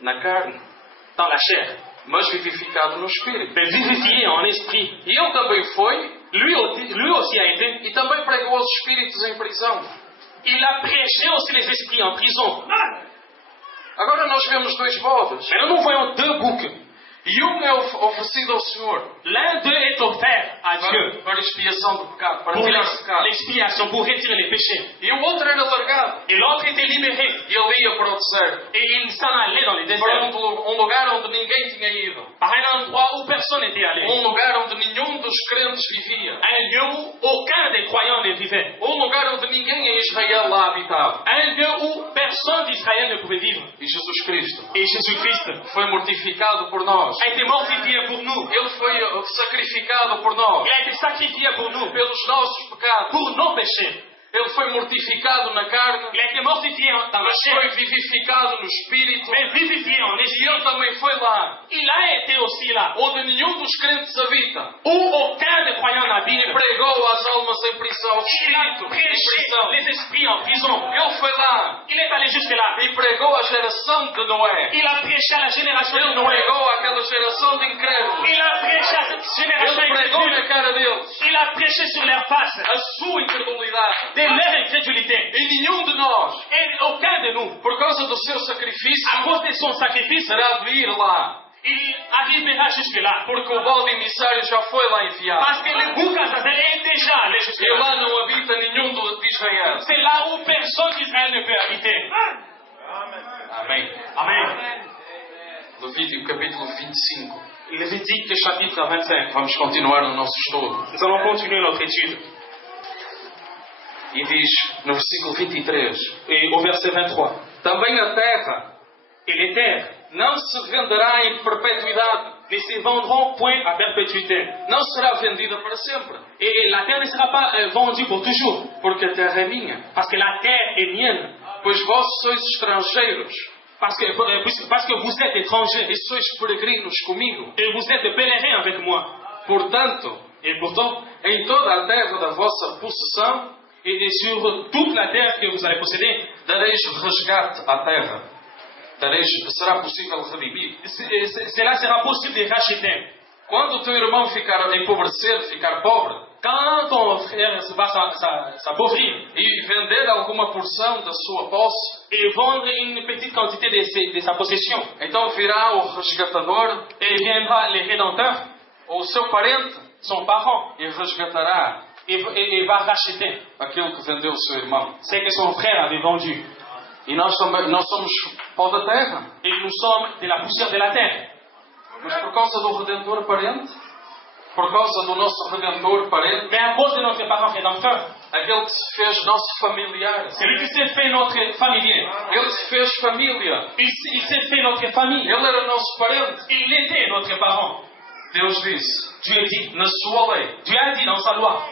na carne, dans la chair, mas vivificado no Espírito. mais vivifié en esprit. E ele também foi, Lui aussi a été. e também pregou aos espíritos em prisão. Il a prêché aussi les esprits en prison. Agora nós vemos 2 bodes, Maintenant, nous voyons 2 boucs. E um é oferecido ao Senhor L'un d'eux est offert à Dieu para expiação do pecado, para pour tirar o pecado. l'expiation, pour retirer les péchés. E o outro era largado. Et l'autre était libéré. E ele ia para o deserto, Et il s'en allait dans les para déserts, um lugar onde ninguém tinha ido. par un endroit où personne n'était allé. Um lugar onde nenhum dos crentes vivia. Un lieu où aucun des croyants ne vivait. Um lugar onde ninguém em Israel lá habitava. Un lieu où personne d'Israël ne pouvait vivre. E Jesus Cristo Et Jésus-Christ foi mortificado por nós. a été mortifié pour nous. Ele foi sacrificado por nós, Il a été sacrifié pour nous, pelos nossos pecados. pour nos péchés. Ele foi mortificado na carne, Il a été mortifié dans la mas chair, foi vivificado no espírito. mais vivifié en E esprit. ele também foi lá, Il a été aussi là, onde nenhum dos crentes habita. où aucun des croyants E n'habite. pregou às almas em prisão, ao Il a espírito em prêché prisão. les esprits en prison. Ele foi lá Il est allé jusque là. e pregou à geração de Noé. Il a prêché à la génération Ele de Noé. pregou àquela geração de incrédulos. Il a prêché à cette génération Ele pregou na incrédule. cara deles Il a prêché sur leur face a sua incredulidade. de leur incrédulité. E nenhum de nós, Et aucun de nous, por causa do seu sacrifício, à cause de son sacrifice, terá de ir lá. il arrivera jusque-là. Porque o bode emissário já foi lá enviado. Parce que le bouc Azazel est déjà allé E jusque-là. lá não habita nenhum de Israel. C'est là où personne d'Israël ne peut habiter. Amém. Amen. Levítico capítulo 25. Lévitique chapitre 25. Vamos continuar no nosso estudo. Nous allons continuer notre étude. E diz no versículo 23: Et au verset 23. Também a terra Et les terres não se venderá em perpetuidade, ne se vendront point à perpétuité. não será vendida para sempre, Et la terre ne sera pas vendue pour toujours. porque a terra é minha. Parce que la terre est mienne. Pois vós sois estrangeiros Parce que vous êtes étrangers. e sois peregrinos comigo. Et vous êtes pèlerins avec moi. Portanto, Et pourtant, em toda a terra da vossa possessão, et sur toute la terre que vous allez posséder, dareis resgate à terra. Será possível redimir. cela sera possible de racheter. Quando o teu irmão ficar empobrecer, ficar pobre, Quand ton frère va s'appauvrir e vender alguma porção da sua posse, et vendre une petite quantité de sa possession, então virá o resgatador, et viendra le Rédempteur, ou o seu parente, son parent, e resgatará et va racheter aquilo que vendeu o seu irmão. ce que son frère avait vendu. E nós somos pó da terra, Et nous sommes de la poussière de la terre. mas por causa do Redentor parente, por causa do nosso Redentor parente, Mais à cause de notre parent rédempteur, aquele que se fez nosso familiar, celui qui s'est fait notre familier, ele se fez família, il s'est fait notre famille, ele era nosso parente. il était notre parent. Deus disse, Dieu dit, na sua lei, Dieu a dit dans sa loi,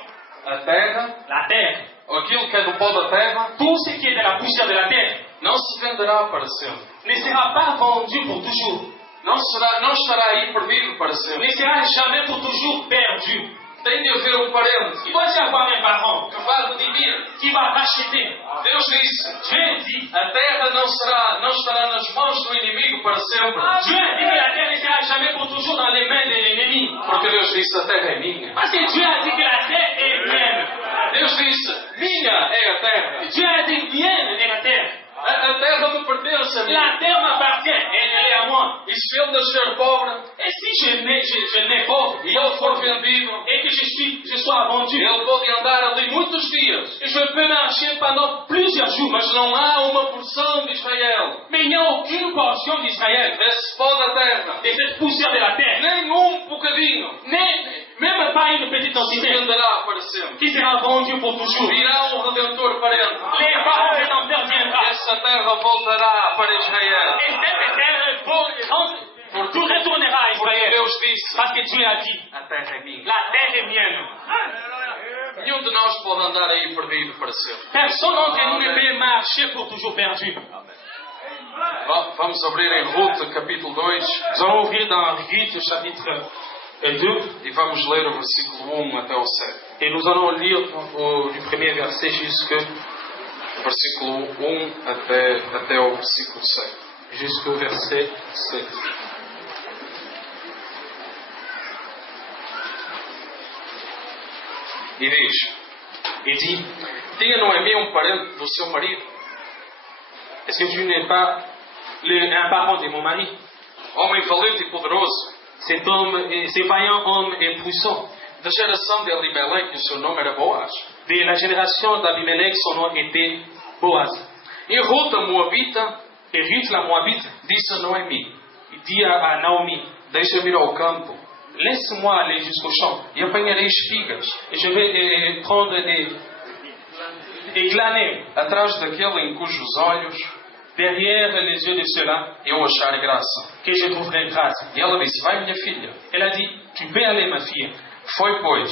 a terra, la terre, aquilo que é do pó da terra, tout ce qui est de la poussière de la terre, não se venderá para sempre. ne sera pas vendu pour toujours, Não estará aí perdido para sempre. ne sera jamais pour toujours perdu. Tem de haver um parente Il doit y avoir un parent que vai redimir. qui va racheter. Deus disse, Dieu dit, a terra não estará nas mãos do inimigo para sempre. Dieu a dit que la terre ne sera jamais pour toujours dans les mains de l'ennemi. Porque Deus disse, a terra é minha. Parce que Dieu a dit que la terre est mienne. Deus disse, minha é a terra. Dieu a dit mienne est la terre. A terra me pertence a mim. La terre m'appartient, elle est à moi. E se ele nascer pobre Et si je nais pauvre e ele for vendido, et que je sois vendu, ele pode andar ali muitos dias. je peux marcher pendant plusieurs jours, Mas não há uma porção de Israel, mais il n'y a aucune portion d'Israël, desse pó da terra, de cette poussière de la terre, nem bocadinho, même pas une petite se quantité, venderá para sempre. qui sera vendue pour toujours. Virá um Redentor parente. Les parents rédempteurs viendront. Essa terra voltará para Israel. Et cette terre tout retournera à Porque Israël. Deus disse, Parce que Dieu a dit, a terra é minha. la terre est mienne. Nenhum de nós pode andar aí perdido para sempre. Personne d'entre nous ne peut marcher pour toujours perdu. Vamos abrir em Ruth, capítulo 2, Nous allons ouvrir dans Ruth, chapitre 2, e vamos ler o versículo 1 até o 7. et nous allons lire du premier verset jusqu'au Versículo 1 até o versículo 7. jusqu'au verset 7. E diz, Il dit, tinha Noemi um parente do seu marido, est-ce que tu n'es pas un parent de mon mari, homem valente e poderoso, cet homme, ce vaillant homme et puissant. Da geração de Elimelec, o seu nome era Boaz. De la génération d'Abimelech, son nom était Boaz. E Ruth, a Moabita, Et Ruth, la Moabite, disse a Noemi: dit à Naomi, Deixa-me ir ao campo laisse-moi aller jusqu'au champ e apanharei espigas et je vais prendre des glaner atrás daquele em cujos olhos derrière les yeux de ceux-là eu achar graça. que je trouverai grâce. E ela disse: Vai, minha filha. Elle a dit, tu peux aller ma fille. Foi, pois,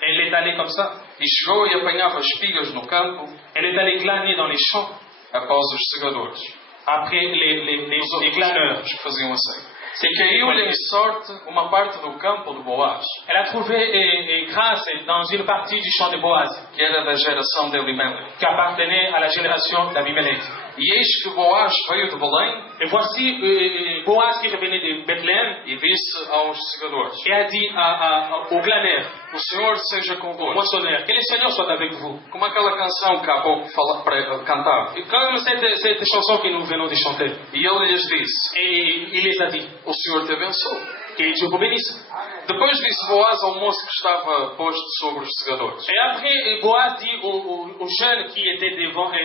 Elle est allée comme ça. e chegou e apanhava espigas no campo Elle est allée glaner dans les champs após os segadores, après les glaneurs. os que faziam assim. C'est E caiu-lhe em sorte uma parte do campo de Boaz, Elle a trouvé grâce dans une partie du champ de Boaz que era da geração de Elimelec. qui appartenait à la génération d'Abimelech. E eis que Boaz veio de Belém Et voici Boaz qui revenait de Bethléem e disse aos segadores: et a dit aux glaneurs, O Senhor seja convosco. moissonneurs, que le Seigneur soit avec vous. Como aquela canção que há pouco cantava. Et comme cette chanson que nous venons de chanter. E ele lhes disse: Et il les a dit, O Senhor te abençoe. que Dieu vous bénisse. Depois disse Boaz ao moço que estava posto sobre os segadores: Et après, Boaz dit aux jeunes qui étaient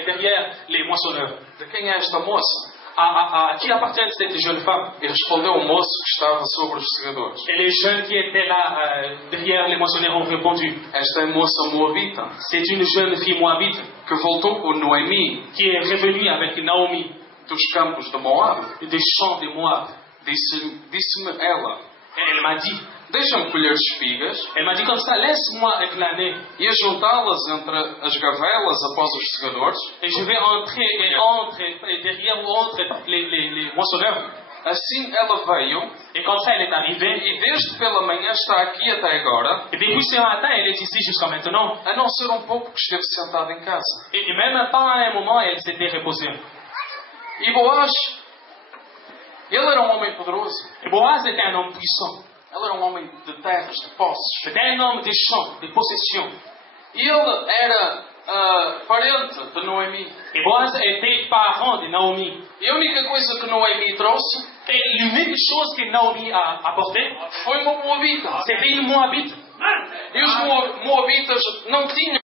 derrière les moissonneurs, De quem é esta moça? à qui appartient cette jeune femme? E respondeu o moço que estava sobre os segadores: Et les jeunes qui étaient là derrière les moissonneurs ont répondu, Esta é moça moabita c'est une jeune fille moabite que voltou com Noemi qui est revenue avec Naomi dos campos de Moab. des champs de Moab. Disse-me ela: Et elle m'a dit, Deixa-me colher espigas comme ça, laisse-moi glaner e ajuntá-las entre as gavelas após os segadores. et je vais entrer et derrière ou entre les moissonneurs. Assim ela veio Et comme ça, elle est arrivée. e desde pela manhã está aqui até agora, Et depuis ce matin, elle est ici jusqu'à maintenant. a não ser pouco que esteve sentada em casa. Et même pas à un moment, elle s'était reposée. E Boaz, ele era um homem poderoso. Et Boaz était un homme puissant. Ele era um homem de terras, de posses. C'était un homme des champs, des possessions. E ele era parente de Noemi. Et Boaz était parent de Naomi. E a única coisa que Noemi trouxe Et l'unique chose que Naomi a apportée, foi uma moabita. c'était une Moabite. E os moabitas não tinham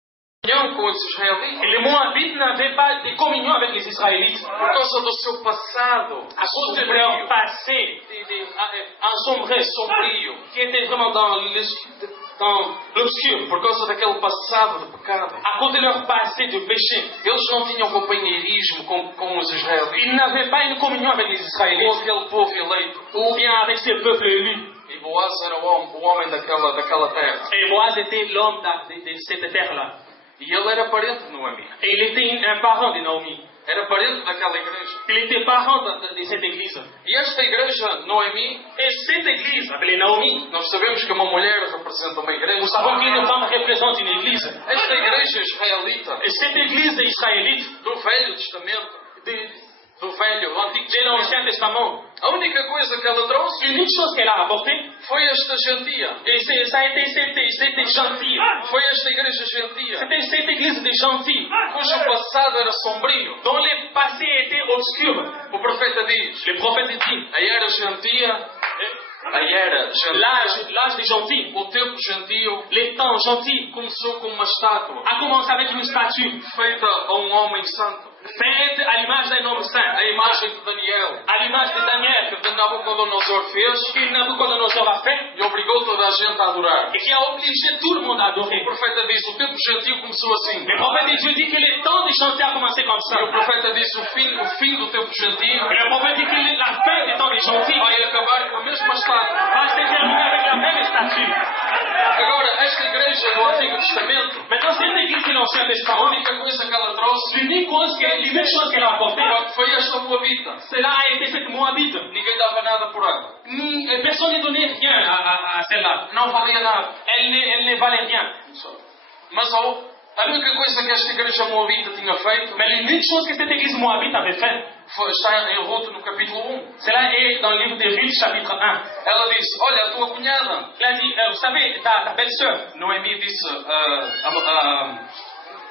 comunhão com os israelitas Et les Moabites n'avaient pas de communion avec les Israélites por causa do seu passado à cause de leur passé ensombré, sombrio, qui était vraiment dans l'obscur, por causa daquele passado de pecado. à cause de leur passé de péché. Eles não tinham companheirismo com os israelitas, Ils n'avaient pas une communion avec les com Israélites aquele povo eleito. ou bien avec ces peuples élus. E Boaz era o homem daquela terra. Et Boaz était l'homme de cette terre-là. E ele era parente de Noemi. Et il était un parent de Naomi. Era parente daquela igreja. Il était parent de cette église. E esta igreja, Noemi, Et cette église, appelée Naomi, nós sabemos que uma mulher representa uma igreja. nous savons qu'une femme représente une église. Esta igreja israelita, Et cette église israélite do Velho Testamento, do Antigo de l'Ancien Testament, a única coisa que ela trouxe l'unique chose qu'elle a apportée, foi esta gentia. et ça a été cette gentille. Foi esta igreja gentia, C'était cette église de gentils, cujo passado era sombrio. dont le passé était obscur. O profeta diz: Le prophète dit, a era gentia, a era gentia, l'âge des gentils, o tempo gentio les temps gentils, começou com uma estátua a commencé avec une statue feita a um homem santo, faite à l'image d'un homme saint, a imagem de Daniel, à l'image de Daniel, que Nabucodonosor fez que Nabucodonosor a fait, e obrigou toda a gente a adorar. et qui a obligé tout le monde à adorer. O profeta diz: o tempo gentio começou assim. Le prophète de Dieu dit que le temps de chanter a commencé comme ça. E o profeta diz: o fim do tempo gentio Et le prophète dit que la fin des temps des gentils vai acabar com a mesma estátua. va se terminer avec la même statue. Agora, esta igreja do Antigo Testamento, Maintenant, cette église de l'Ancien a Testament, única coisa que ela trouxe l'unique chose qu'elle a apportée, foi esta moabita. cela a été cette Moabite. Ninguém dava nada por ela. Personne ne donnait rien à celle-là. Não valia nada. Elle ne valait rien. Mas a única coisa que esta igreja moabita tinha feito Mais l'unique chose que cette église Moabite avait fait, está em Ruth no capítulo 1. cela est dans le livre de Ruth, chapitre 1. Ela disse: olha, a tua cunhada. Elle a dit, vous savez, ta belle-sœur,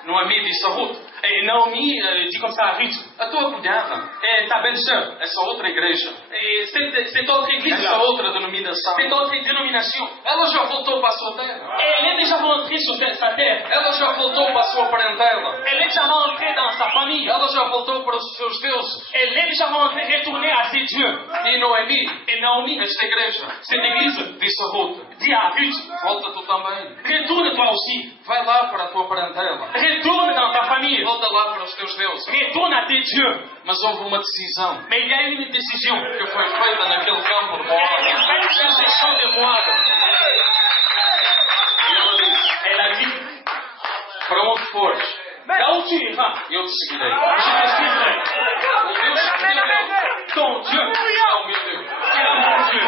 Noemi disse a Ruth: et Naomi dit comme ça à Ruth, A tua cunhada, et ta belle-sœur, essa outra igreja, et cette autre église essa là, outra denominação, cette autre dénomination, ela já voltou para a sua terra. elle est déjà rentrée sur sa terre, Ela já voltou para a sua parentela. elle est déjà rentrée dans sa famille, Ela já voltou para os seus deuses. elle est déjà retournée à ses dieux. E Noemi, Et Naomi, esta igreja, cette église, disse a Ruth, dit à Ruth, volta tu também. retourne toi aussi, Vai lá para a tua parentela. retourne dans ta famille, Volta lá para os teus deuses. retourne à tes dieux. Mas houve uma decisão Mais il y a eu une décision. que foi feita naquele campo de Elle Moab. a été faite dans ces champs de Moab. E ela disse, Elle a dit, para onde fores, là où tu iras, eu te seguirei. je te suivrai. O Deus que te deu Ton Dieu é o meu Deus. sera mon Dieu.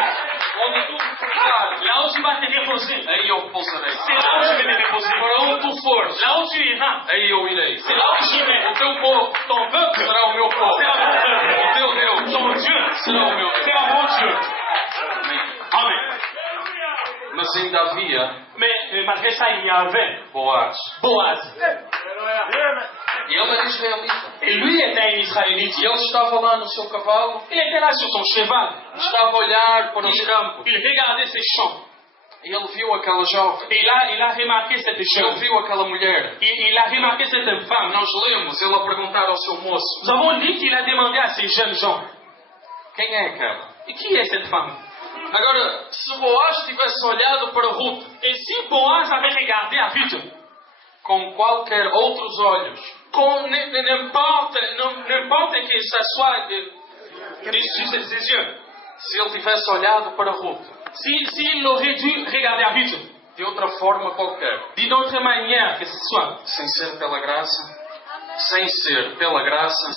Onde tu te colocares, Là où tu vas te reposer, aí eu pousarei. c'est là où je vais me reposer. Para onde tu fores, Là où tu iras, aí eu irei. c'est là où j'irai. O teu povo Ton peuple será o meu povo. sera mon peuple. O teu Deus Ton Dieu será o meu Deus. sera mon Dieu. Amen. Mas ainda havia Mais malgré ça, il y avait Boaz. Boaz. E ele era israelita. Et lui était un Israélite. E ele estava lá no seu cavalo, Il était là sur son cheval. estava a olhar para os campos. Il regardait ses champs. E ele viu aquela jovem. Et là, il a remarqué cette Ele chose. viu aquela mulher. Il a remarqué cette femme. Nós lemos ele a perguntar ao seu moço: Nous avons lu qu'il a demandé à ces jeunes gens, quem é aquela? et qui est cette femme? Agora, se Boaz tivesse olhado para Ruth Et si Boaz avait regardé à Ruth, com qualquer outros olhos, qu'on n'importe que ce soit de ses yeux, se ele tivesse olhado para Ruth s'il aurait dû regarder à Ruth, de outra forma qualquer, d'une autre manière que ce soit, sem ser pela graça, sem ser pela graça,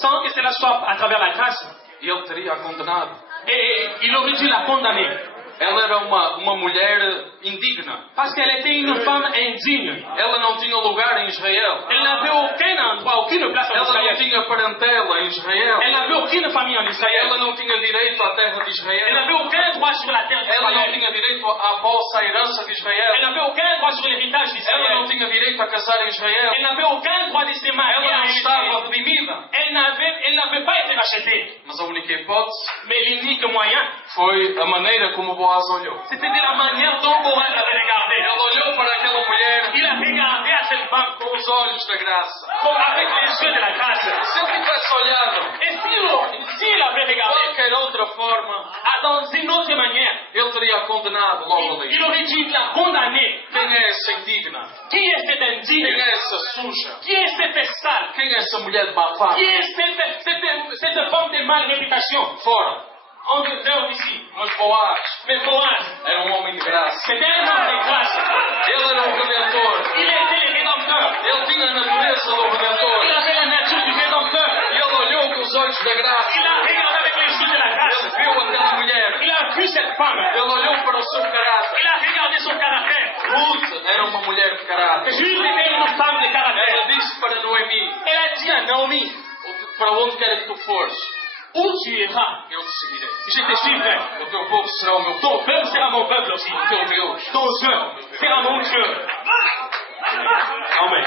sans que cela soit à travers la grâce, ele teria a condenado. et il aurait dû la condamner. Ela era uma mulher indigna. Parce qu'elle était une femme indigne. Ela não tinha lugar em Israel. Elle n'avait aucun endroit, aucune place en Ela não Israël. tinha parentela em Israel. Elle n'avait aucune famille en Israël. Ela não tinha direito à terra de Elle Israel. n'avait aucun droit sur la terre Ela não d'Israël. tinha direito à posse, à herança de Elle Israel. n'avait aucun droit sur l'héritage Ela d'Israël. não tinha direito a casar em Israel. Elle n'avait aucun droit de se marier Ela en não Israël. estava redimida. Elle n'avait pas été rachetée. Mas a única hipótese Mais l'unique moyen, foi a maneira como Boaz olhou. c'était de la manière dont Boaz avait regardé. Ele olhou para aquela mulher Il a regardé à cette femme com os olhos da graça. avec les yeux de la grâce. Se ele tivesse olhado Et s'il avait de regardé qualquer outra forma, dans une autre manière, ele teria condenado logo ali. il aurait dû la condamner. Quem é essa indigna? Qui est cette Quem indigne? é essa suja? Qui est cette sale? Quem é essa mulher bafada? Qui est cette femme de male réputation? Fora. On dehors d'ici. Mas Boaz Mais Boaz, era um homem de graça. c'était un homme de grâce. Ele era um redentor. Il était le rédempteur. Ele tinha a natureza do Il redentor. avait la nature du rédempteur. E ele olhou com os olhos da graça. Il a regardé avec les yeux de la Ele grâce. viu aquela mulher. Il a vu cette femme. Ele olhou para o seu caráter. Il a regardé son caractère. Ruth era uma mulher de caráter. Jules était une femme de Ela caractère. disse para Noemi: Elle a dit à Naomi, para onde quer que tu fores, où tu iras, eu te seguirei. je te suivrai. O teu povo será o meu Ton povo. peuple sera mon peuple aussi. O teu Deus. Ton Dieu sera mon Dieu. Amen.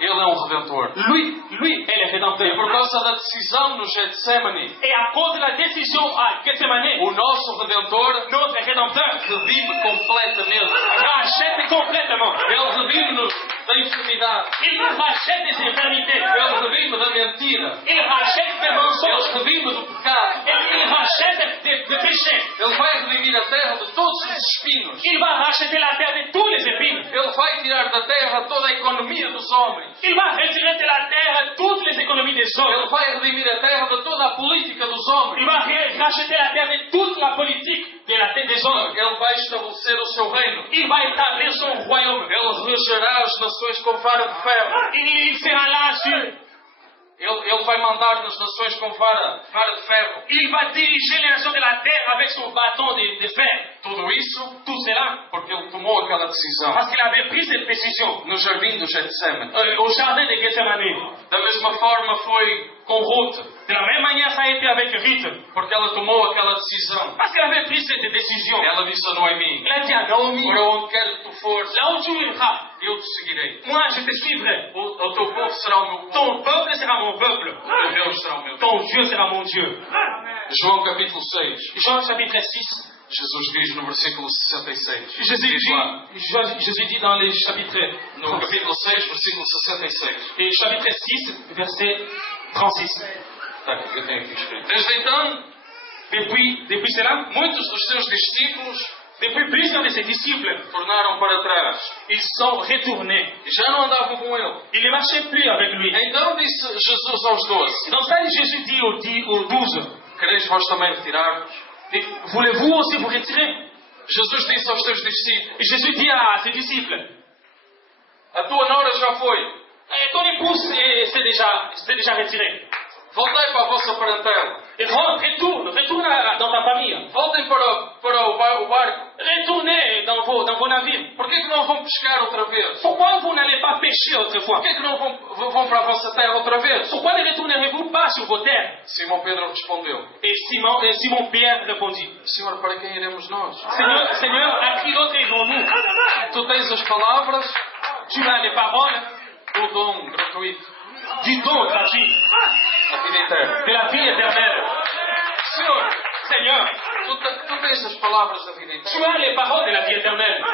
Ele é um redentor. Lui est le E rédempteur. por causa da decisão no Getsemane, Et à cause de la décision à Gethsemane, o nosso redentor notre rédempteur redime completamente. rachète complètement. Ele redime-nos da enfermidade. Il nous rachète des infirmités. Ele redime da mentira. Il rachète des mensonges. Ele redime do pecado. Il rachète des péchés. Ele vai redimir a terra de todos os espinhos. Il va racheter la terre de tous les épines. Ele vai tirar da terra toda a economia dos homens. Il va retirer de la terre toutes les économies des Ele hommes. vai redimir a terra de toda a política dos homens. Il va racheter la terre de toute la politique de la tête des hommes. Ele vai estabelecer o seu reino. Il va établir son royaume. Ele regerá as nações com vara de ferro. Il sera là sur. Ele vai mandar nas nações com vara de ferro. Il va diriger les nations de la terre avec son bâton de fer. Tudo isso Tout cela porque ele tomou aquela decisão parce qu'il avait pris cette décision no jardim do Getsemane. au jardin de Gethsemane. Da mesma forma foi com Ruth, De la même manière, ça a été avec Ruth. porque ela tomou aquela decisão. Parce qu'elle avait pris cette décision. Ela disse a Noemi: Elle a dit à Naomi, para onde quer que tu fores, là où tu iras, eu te seguirei. Moi, je te suivrai. O teu povo será o meu povo. Ton peuple sera mon peuple. O teu Deus será o meu Deus. Ton Dieu sera mon Dieu. João capítulo 6. Jean chapitre 6. Jesus diz no versículo 66. Jésus dit dans les chapitres No capítulo 6, versículo 66. et chapitre 6, verset 36. Está aqui, eu tenho aqui escrito. Desde então, Depuis cela, muitos dos seus discípulos depuis plusieurs de ses disciples, tornaram para trás ils sont retournés. e já não andavam com ele. Ils ne marchaient plus avec lui. Então disse Jesus aos 12: Dans ça, Jésus dit aux 12, Quereis vós também retirar-vos? voulez-vous aussi vous retirer? Jesus disse aos seus discípulos: Et Jésus dit à ses disciples, A tua nora já foi. ton épouse s'est déjà retirée. Voltei para a vossa parentela. Et retourne dans ta famille. Voltem para o barco. Retournez dans vos navires. Porquê que não vão pescar outra vez? Pourquoi vous n'allez pas pêcher autrefois? Porquê que não vão para a vossa terra outra vez? Pourquoi ne retournerez-vous pas sur vos terres? Simão Pedro respondeu: Et Simon Pierre répondit, Senhor, para quem iremos nós? Seigneur, à qui d'autre irons-nous? Tu tens as palavras, Tu as les paroles o dom gratuito du don gratuit da vida eterna. de la vie éternelle. Senhor, Seigneur, tu tens as palavras da vida tu eterna. as les paroles de la vie éternelle.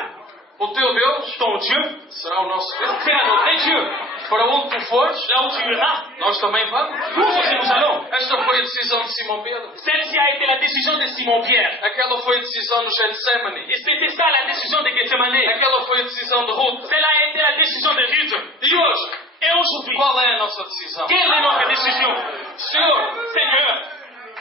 O teu Deus Ton Dieu será o nosso Deus. sera notre Dieu. Para onde tu fores, Là où tu iras, nós também vamos. nous aussi nous allons. Esta foi a decisão de Simão Pedro. Celle-ci a été la décision de Simon Pierre. Aquela foi a decisão no Getsemane. Et c'était ça la décision de Gethsemane. Aquela foi a decisão de Ruth. Cela a été la décision de Ruth. E hoje, Et aujourd'hui, qual é a nossa decisão? quelle est notre décision? Senhor, Seigneur,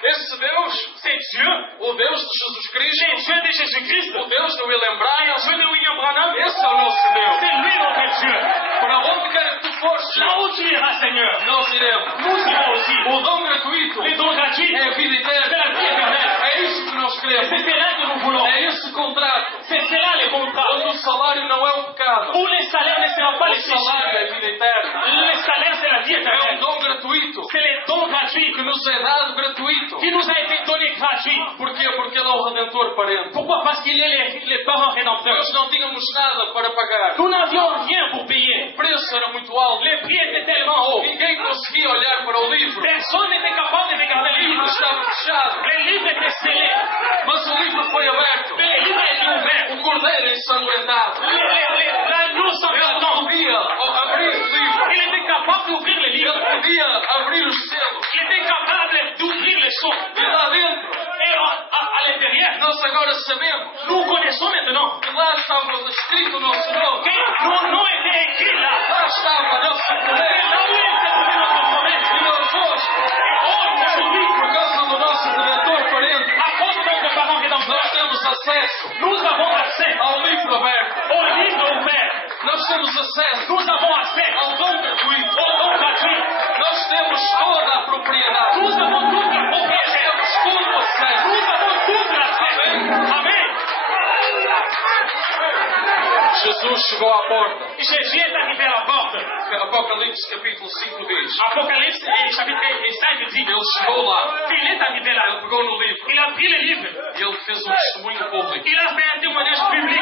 esse Deus, c'est Dieu, o Deus de Jesus c'est Cristo, Dieu de Jésus-Christ, o Deus do William Bryan, Dieu de William Branham, esse é o nosso Deus. c'est lui notre Dieu. Para onde quer que tu fores, Là où tu iras, Seigneur, nós iremos. nous irons aussi. O dom gratuito Les dons gratuits, é a vida c'est eterna. la vie éternelle. É isso que nós C'est queremos. cela que nous voulons. É esse contrato C'est cela les contrats. onde o salário não é o pecado. Où les salaires ne seront pas O les salário é péchés. a vida eterna. Les salaires, c'est la vie É um éternelle. dom gratuito C'est les dons gratuits que nos é dado gratuito. qui nous a été donné gratuit. Porquê? Porque Ele é o Redentor parente. Pourquoi? Parce qu'il est les parents rédempteurs. Nós não tínhamos nada para pagar. Nous n'avions rien pour payer. O preço era muito alto. Les prix étaient tellement hauts. Ninguém conseguia olhar para o livro. Personne n'était capable de regarder O le livro livre. estava fechado. Le livre était scellé. Mas o livro foi aberto. Mais le livre a été ouvert. O cordeiro ensanguentado. L'agneau Ele sanglantant. podia abrir o livro. Il était capable d'ouvrir le Ele livre. podia abrir os selos. Il était capable d'ouvrir les sons. E lá dentro, Et à l'intérieur, nós agora sabemos nous connaissons maintenant que lá estava escrito o nosso nome. que nos noms étaient écrits là. Lá estava a nossa Et promessa. là où était trouvé notre promesse. E nós hoje, Aujourd'hui, por causa do nosso Redentor parente, à cause de notre parent nós rédempteur, temos acesso nous avons accès ao livro aberto. au livre ouvert. Nós temos acesso Nous avons accès ao dom gratuito. au don gratuit. Nós temos toda a propriedade. Nous avons toute la Nós propriété. temos todo o acesso. Nous avons toute l'accès. Amen. Jesus chegou à porta. Jésus est arrivé à la porte. Apocalipse capítulo 5 diz. Apocalypse chapitre 5 dit, Ele chegou lá. il est arrivé Ele là. pegou no livro. Il a pris le livre. E ele fez um testemunho público. Il a fait un témoignage public.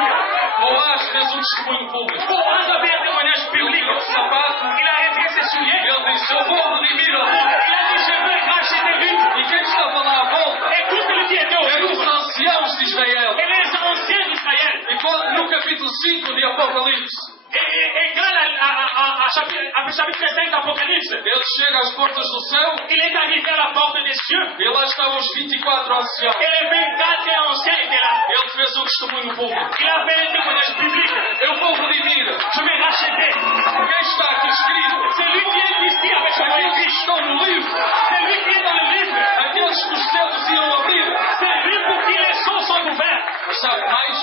Boaz fez um testemunho público. Boaz a fait un témoignage public. Tirou o sapato. Il a retiré ses E souliers. ele disse: Eu vou redimir a luta. Il a dit, je veux racheter lui. E quem estava lá à volta Et tout celui qui était au eram os Louvre. anciãos de Israel. Et les anciens d'Israël. E quando, no capítulo 5 de Apocalipse, Et quand à chapitre 5 d'Apocalypse, ele chega às portas do céu il est arrivé à la porte des cieux. e lá estavam os 24 anciãos. Et les 24 anciens étaient là. Ele fez um testemunho público. Il a fait un témoignage public. Eu vou redimir. Je vais racheter. Quem está aqui escrito? C'est lui qui est ici avec son nom Aqueles que écrit. estão no livro. C'est lui qui est dans le livre. Aqueles que os céus iam abrir. C'est lui pour qui les sceaux sont ouverts. Mas sabe mais?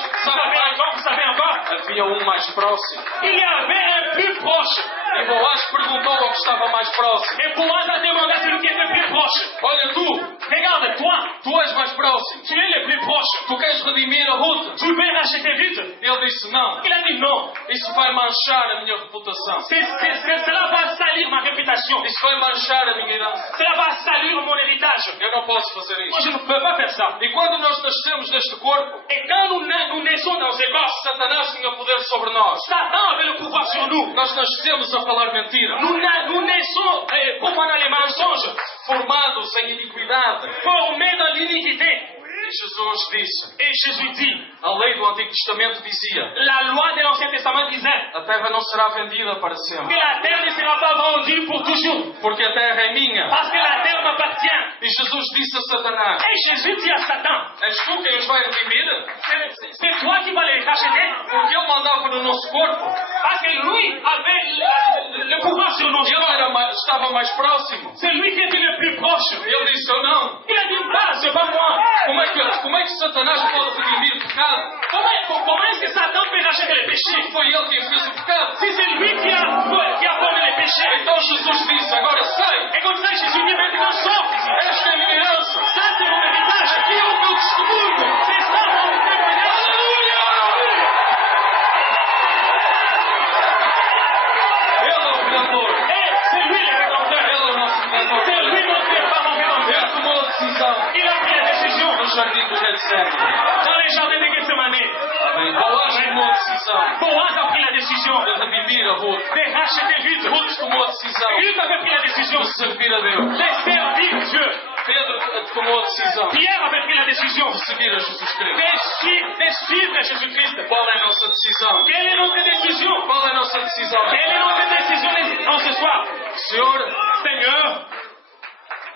Vous savez encore? Havia um mais próximo. Il y avait un plus proche. E Boaz perguntou ao que estava mais próximo: Et Boaz a demandé à celui qui était plus proche. Olha tu, Regarde, toi, tu és mais próximo. tu es le plus proche. Tu queres redimir a Ruth? Tu veux racheter Ruth? Ele disse não. Il a dit non. Isso vai manchar a minha reputação. Cela va salir ma réputation. Isso vai manchar a minha herança. Cela va salir mon héritage. Eu não posso fazer Moi, isso. je ne peux pas faire ça. E quando nós nascemos deste corpo, Et quand nous naissons dans ces corps, Satanás tinha poder sobre nós. Satan avait le pouvoir sur nous. Nós nascemos a falar mentira. Nous naissons comprenant les mensonges, Formados em iniquidade. formés dans l'iniquité. E Jesus disse, Et Jésus dit, a lei do Antigo Testamento dizia, la loi de l'Ancien Testament disait a terra não será vendida para que sempre, la terre ne sera pas vendue pour toujours, porque a terra é minha. parce que la terre m'appartient. E Jesus disse a Satanás, Et Jésus dit à Satan, és tu quem os vai redimir? c'est toi qui vas les racheter, Porque ele mandava no nosso corpo. parce que lui avait le pouvoir sur nos Ele corps. estava mais próximo. C'est lui qui était le plus proche. Ele disse, eu não. Il a dit, pas, c'est pas moi. Como é que Satanás pode redimir pecado? Comment est-ce que Satan peut racheter les péchés? Foi ele quem fez o pecado. Si c'est lui qui a commis les péchés. Então Jesus disse, agora sai. Et comme ça, Jésus dit, maintenant sors d'ici. Esta é a minha herança. Ça, c'est mon héritage. Aqui é o meu testemunho. C'est ça mon témoignage. Ele é o Redentor. Et c'est lui le rédempteur. Ele é o nosso Redentor. C'est lui notre parent rédempteur. Ele tomou a decisão Il a pris la décision no jardim do Getsemane. dans les jardins de Gethsemane. Boaz tomou a decisão Boaz a pris la décision de redimir a Ruth. de racheter Ruth. Ruth tomou a decisão Ruth avait pris la décision de servir a Deus. de servir Dieu. Pedro tomou a decisão Pierre avait pris la décision de seguir a Jesus Cristo. de suivre Jésus-Christ. Qual é a nossa decisão? Quelle est notre décision? Qual é a nossa decisão? Quelle est notre décision en ce soir? Senhor, Seigneur,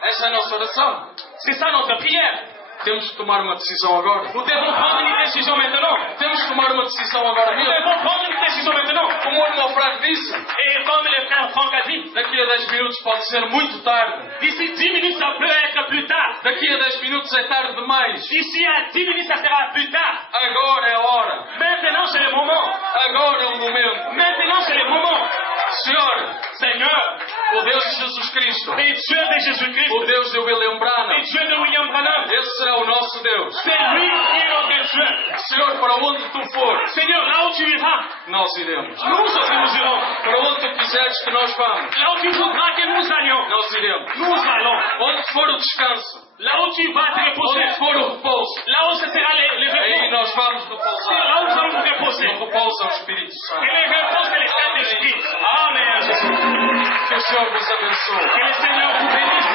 essa é a nossa oração. c'est ça notre prière. Temos que tomar uma decisão agora. Nous devons prendre une décision maintenant. Temos que tomar uma decisão agora Nous mesmo. devons prendre une décision maintenant. Como o irmão Frank disse, Et comme le frère Franck a dit, daqui a 10 minutos pode ser muito tarde. d'ici 10 minutes, ça peut être plus tard. Daqui a 10 minutos é tarde demais. D'ici à 10 minutes, ça sera plus tard. Agora é a hora. Maintenant, c'est le moment. Agora é o momento. Maintenant, c'est le moment. Senhor, Seigneur, o Deus de Jesus Cristo, le Dieu de Jésus-Christ, o Deus de William Branham, le Dieu de William Branham, esse será o nosso Deus. c'est lui qui est notre Dieu. Senhor, para onde tu fores, Seigneur, là où tu iras, nós iremos. nous aussi nous irons. Para onde tu quiseres que nós vamos, Là où tu voudras que nous allions, nós iremos. nous allons. Onde for o descanso, Là où tu vas te reposer, onde for o repouso, là où ce sera le aí repos, nós vamos c'est repousar. là où nous allons nous reposer. No repouso ao Espírito Et Santo. le repos de l'Esprit. Amen, Jésus. Que o Senhor vos abençoe. Que le Seigneur vous bénisse.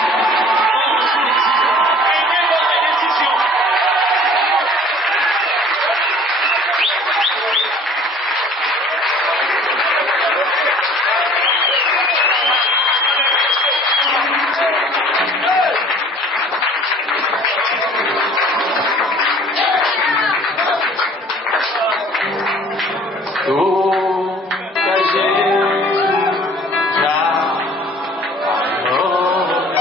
Prenez votre décision. Muita gente já falou,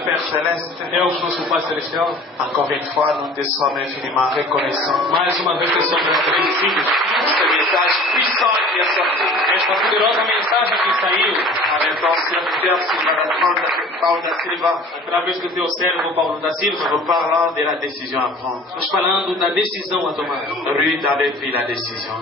notre Père Céleste, Deus, nosso Pai Celestial, encore une fois, nous te sommes infiniment reconnaissants. mais uma vez te somos agradecidos. Ce message puissant qui est sorti Esta poderosa mensagem que saiu avec ton serviteur Paulo da Silva, através do teu servo Paulo da Silva, nous parlons de la décision à prendre. nós falando da decisão a tomar. Ruth avait pris la décision.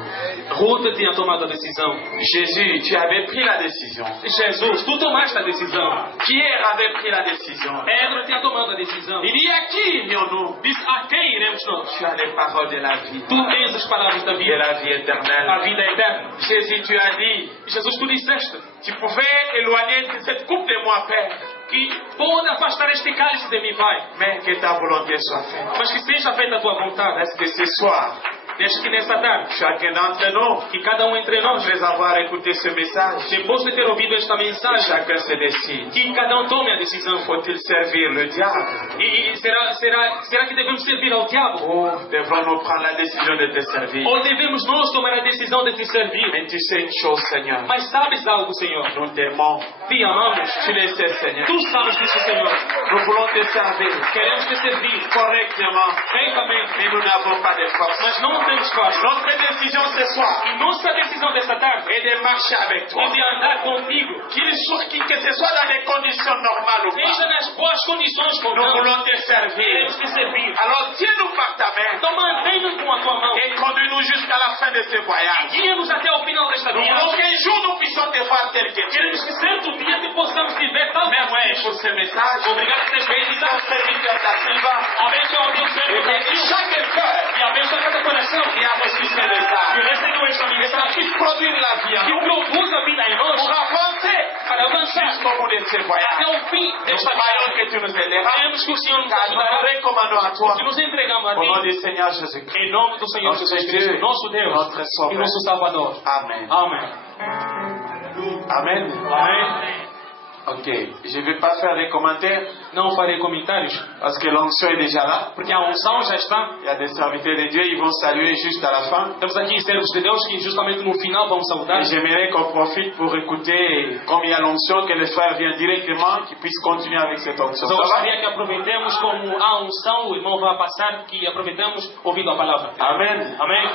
Ruth tinha tomado a decisão. Jésus, tu avais pris la décision. Jesus, tu tomaste a decisão. Pierre avait pris la décision. Pedro tinha tomado a decisão. Il dit à qui irions-nous? Diz, a quem iremos nós? Tu as les paroles de la vie, Tu tens as palavras da de vida, la vie a éternelle. vida eterna. Jésus, tu as dit, Jesus, tu disseste tu pouvais éloigner cette coupe de moi, Père, que pode afastar este cálice de mim, Pai, mais que ta volonté soit faite. mas que seja feita a tua vontade. Est-ce que ce soir, Deixa que nessa tarde, chacun d'entre nous, que cada entre nós, après avoir écouté ce message, depois de ter ouvido esta mensagem, chacun se décide. que cada tome a decisão. Faut-il servir le diable? E será que devemos servir ao diabo? Ou devons-nous prendre la décision de te servir? Ou devemos nós tomar a decisão de te servir? Mais tu sais une chose, Seigneur. Mas sabes algo, Senhor? Nous t'aimons. Te amamos. Tu le sais, Seigneur. Tu sabes disso, Senhor. Nous voulons te servir Queremos te servir correctement, perfeitamente, mais nous n'avons pas de force. mas não temos força. Notre décision ce soir E nossa decisão desta tarde est de marcher avec toi. é de andar contigo, Que ce soit dans des conditions normales ou seja pas. nas boas condições ou Nous não. voulons te servir. Queremos te servir. Alors tiens-nous par ta main Então mantém-nos com a tua mão. et conduis-nous jusqu'à la fin de ce voyage. Guia-nos até o final desta Nous voulons viagem. qu'un jour nous puissions te voir tel que tu es. Queremos que certo dia te possamos te ver tal Merci pour ce message. Obrigado por ter Bénis ton feito. serviteur da Silva Abençoa o teu et servo bénis Brasil. chaque cœur E abençoa cada coração qui a reçu ce que message. recebeu esta Et ça mensagem. puisse produire la vie en Que nous produza a vida em nós pour avancer para avançar jusqu'au bout de ce até voyage. o fim Nous desta croyons viagem. que tu nous aideras. Queremos que o Senhor nos Car nous ajudará. nous recommandons à toi. E nos entregamos a Au nom ti. du Seigneur Jésus-Christ. Em nome do Senhor Nosso Jesus Cristo, Deus, nosso Deus nosso Salvador. e nosso Salvador. Amen. Amém. Amen. Amém. Ok. Je ne vais pas faire des commentaires Não farei comentários, parce que l'onction est déjà là. porque a unção já está. Il y a des serviteurs de Dieu, ils vont saluer juste à la fin. Temos aqui servos de Deus que justamente no final vão saudar. Et j'aimerais qu'on profite pour écouter, comme il y a l'onction, que le frère vient directement, qu'il puisse continuer avec cette onction. Então Ça va? gostaria que aproveitemos como a unção, o irmão vai passar, que aproveitemos ouvindo a palavra. Amen. Amém.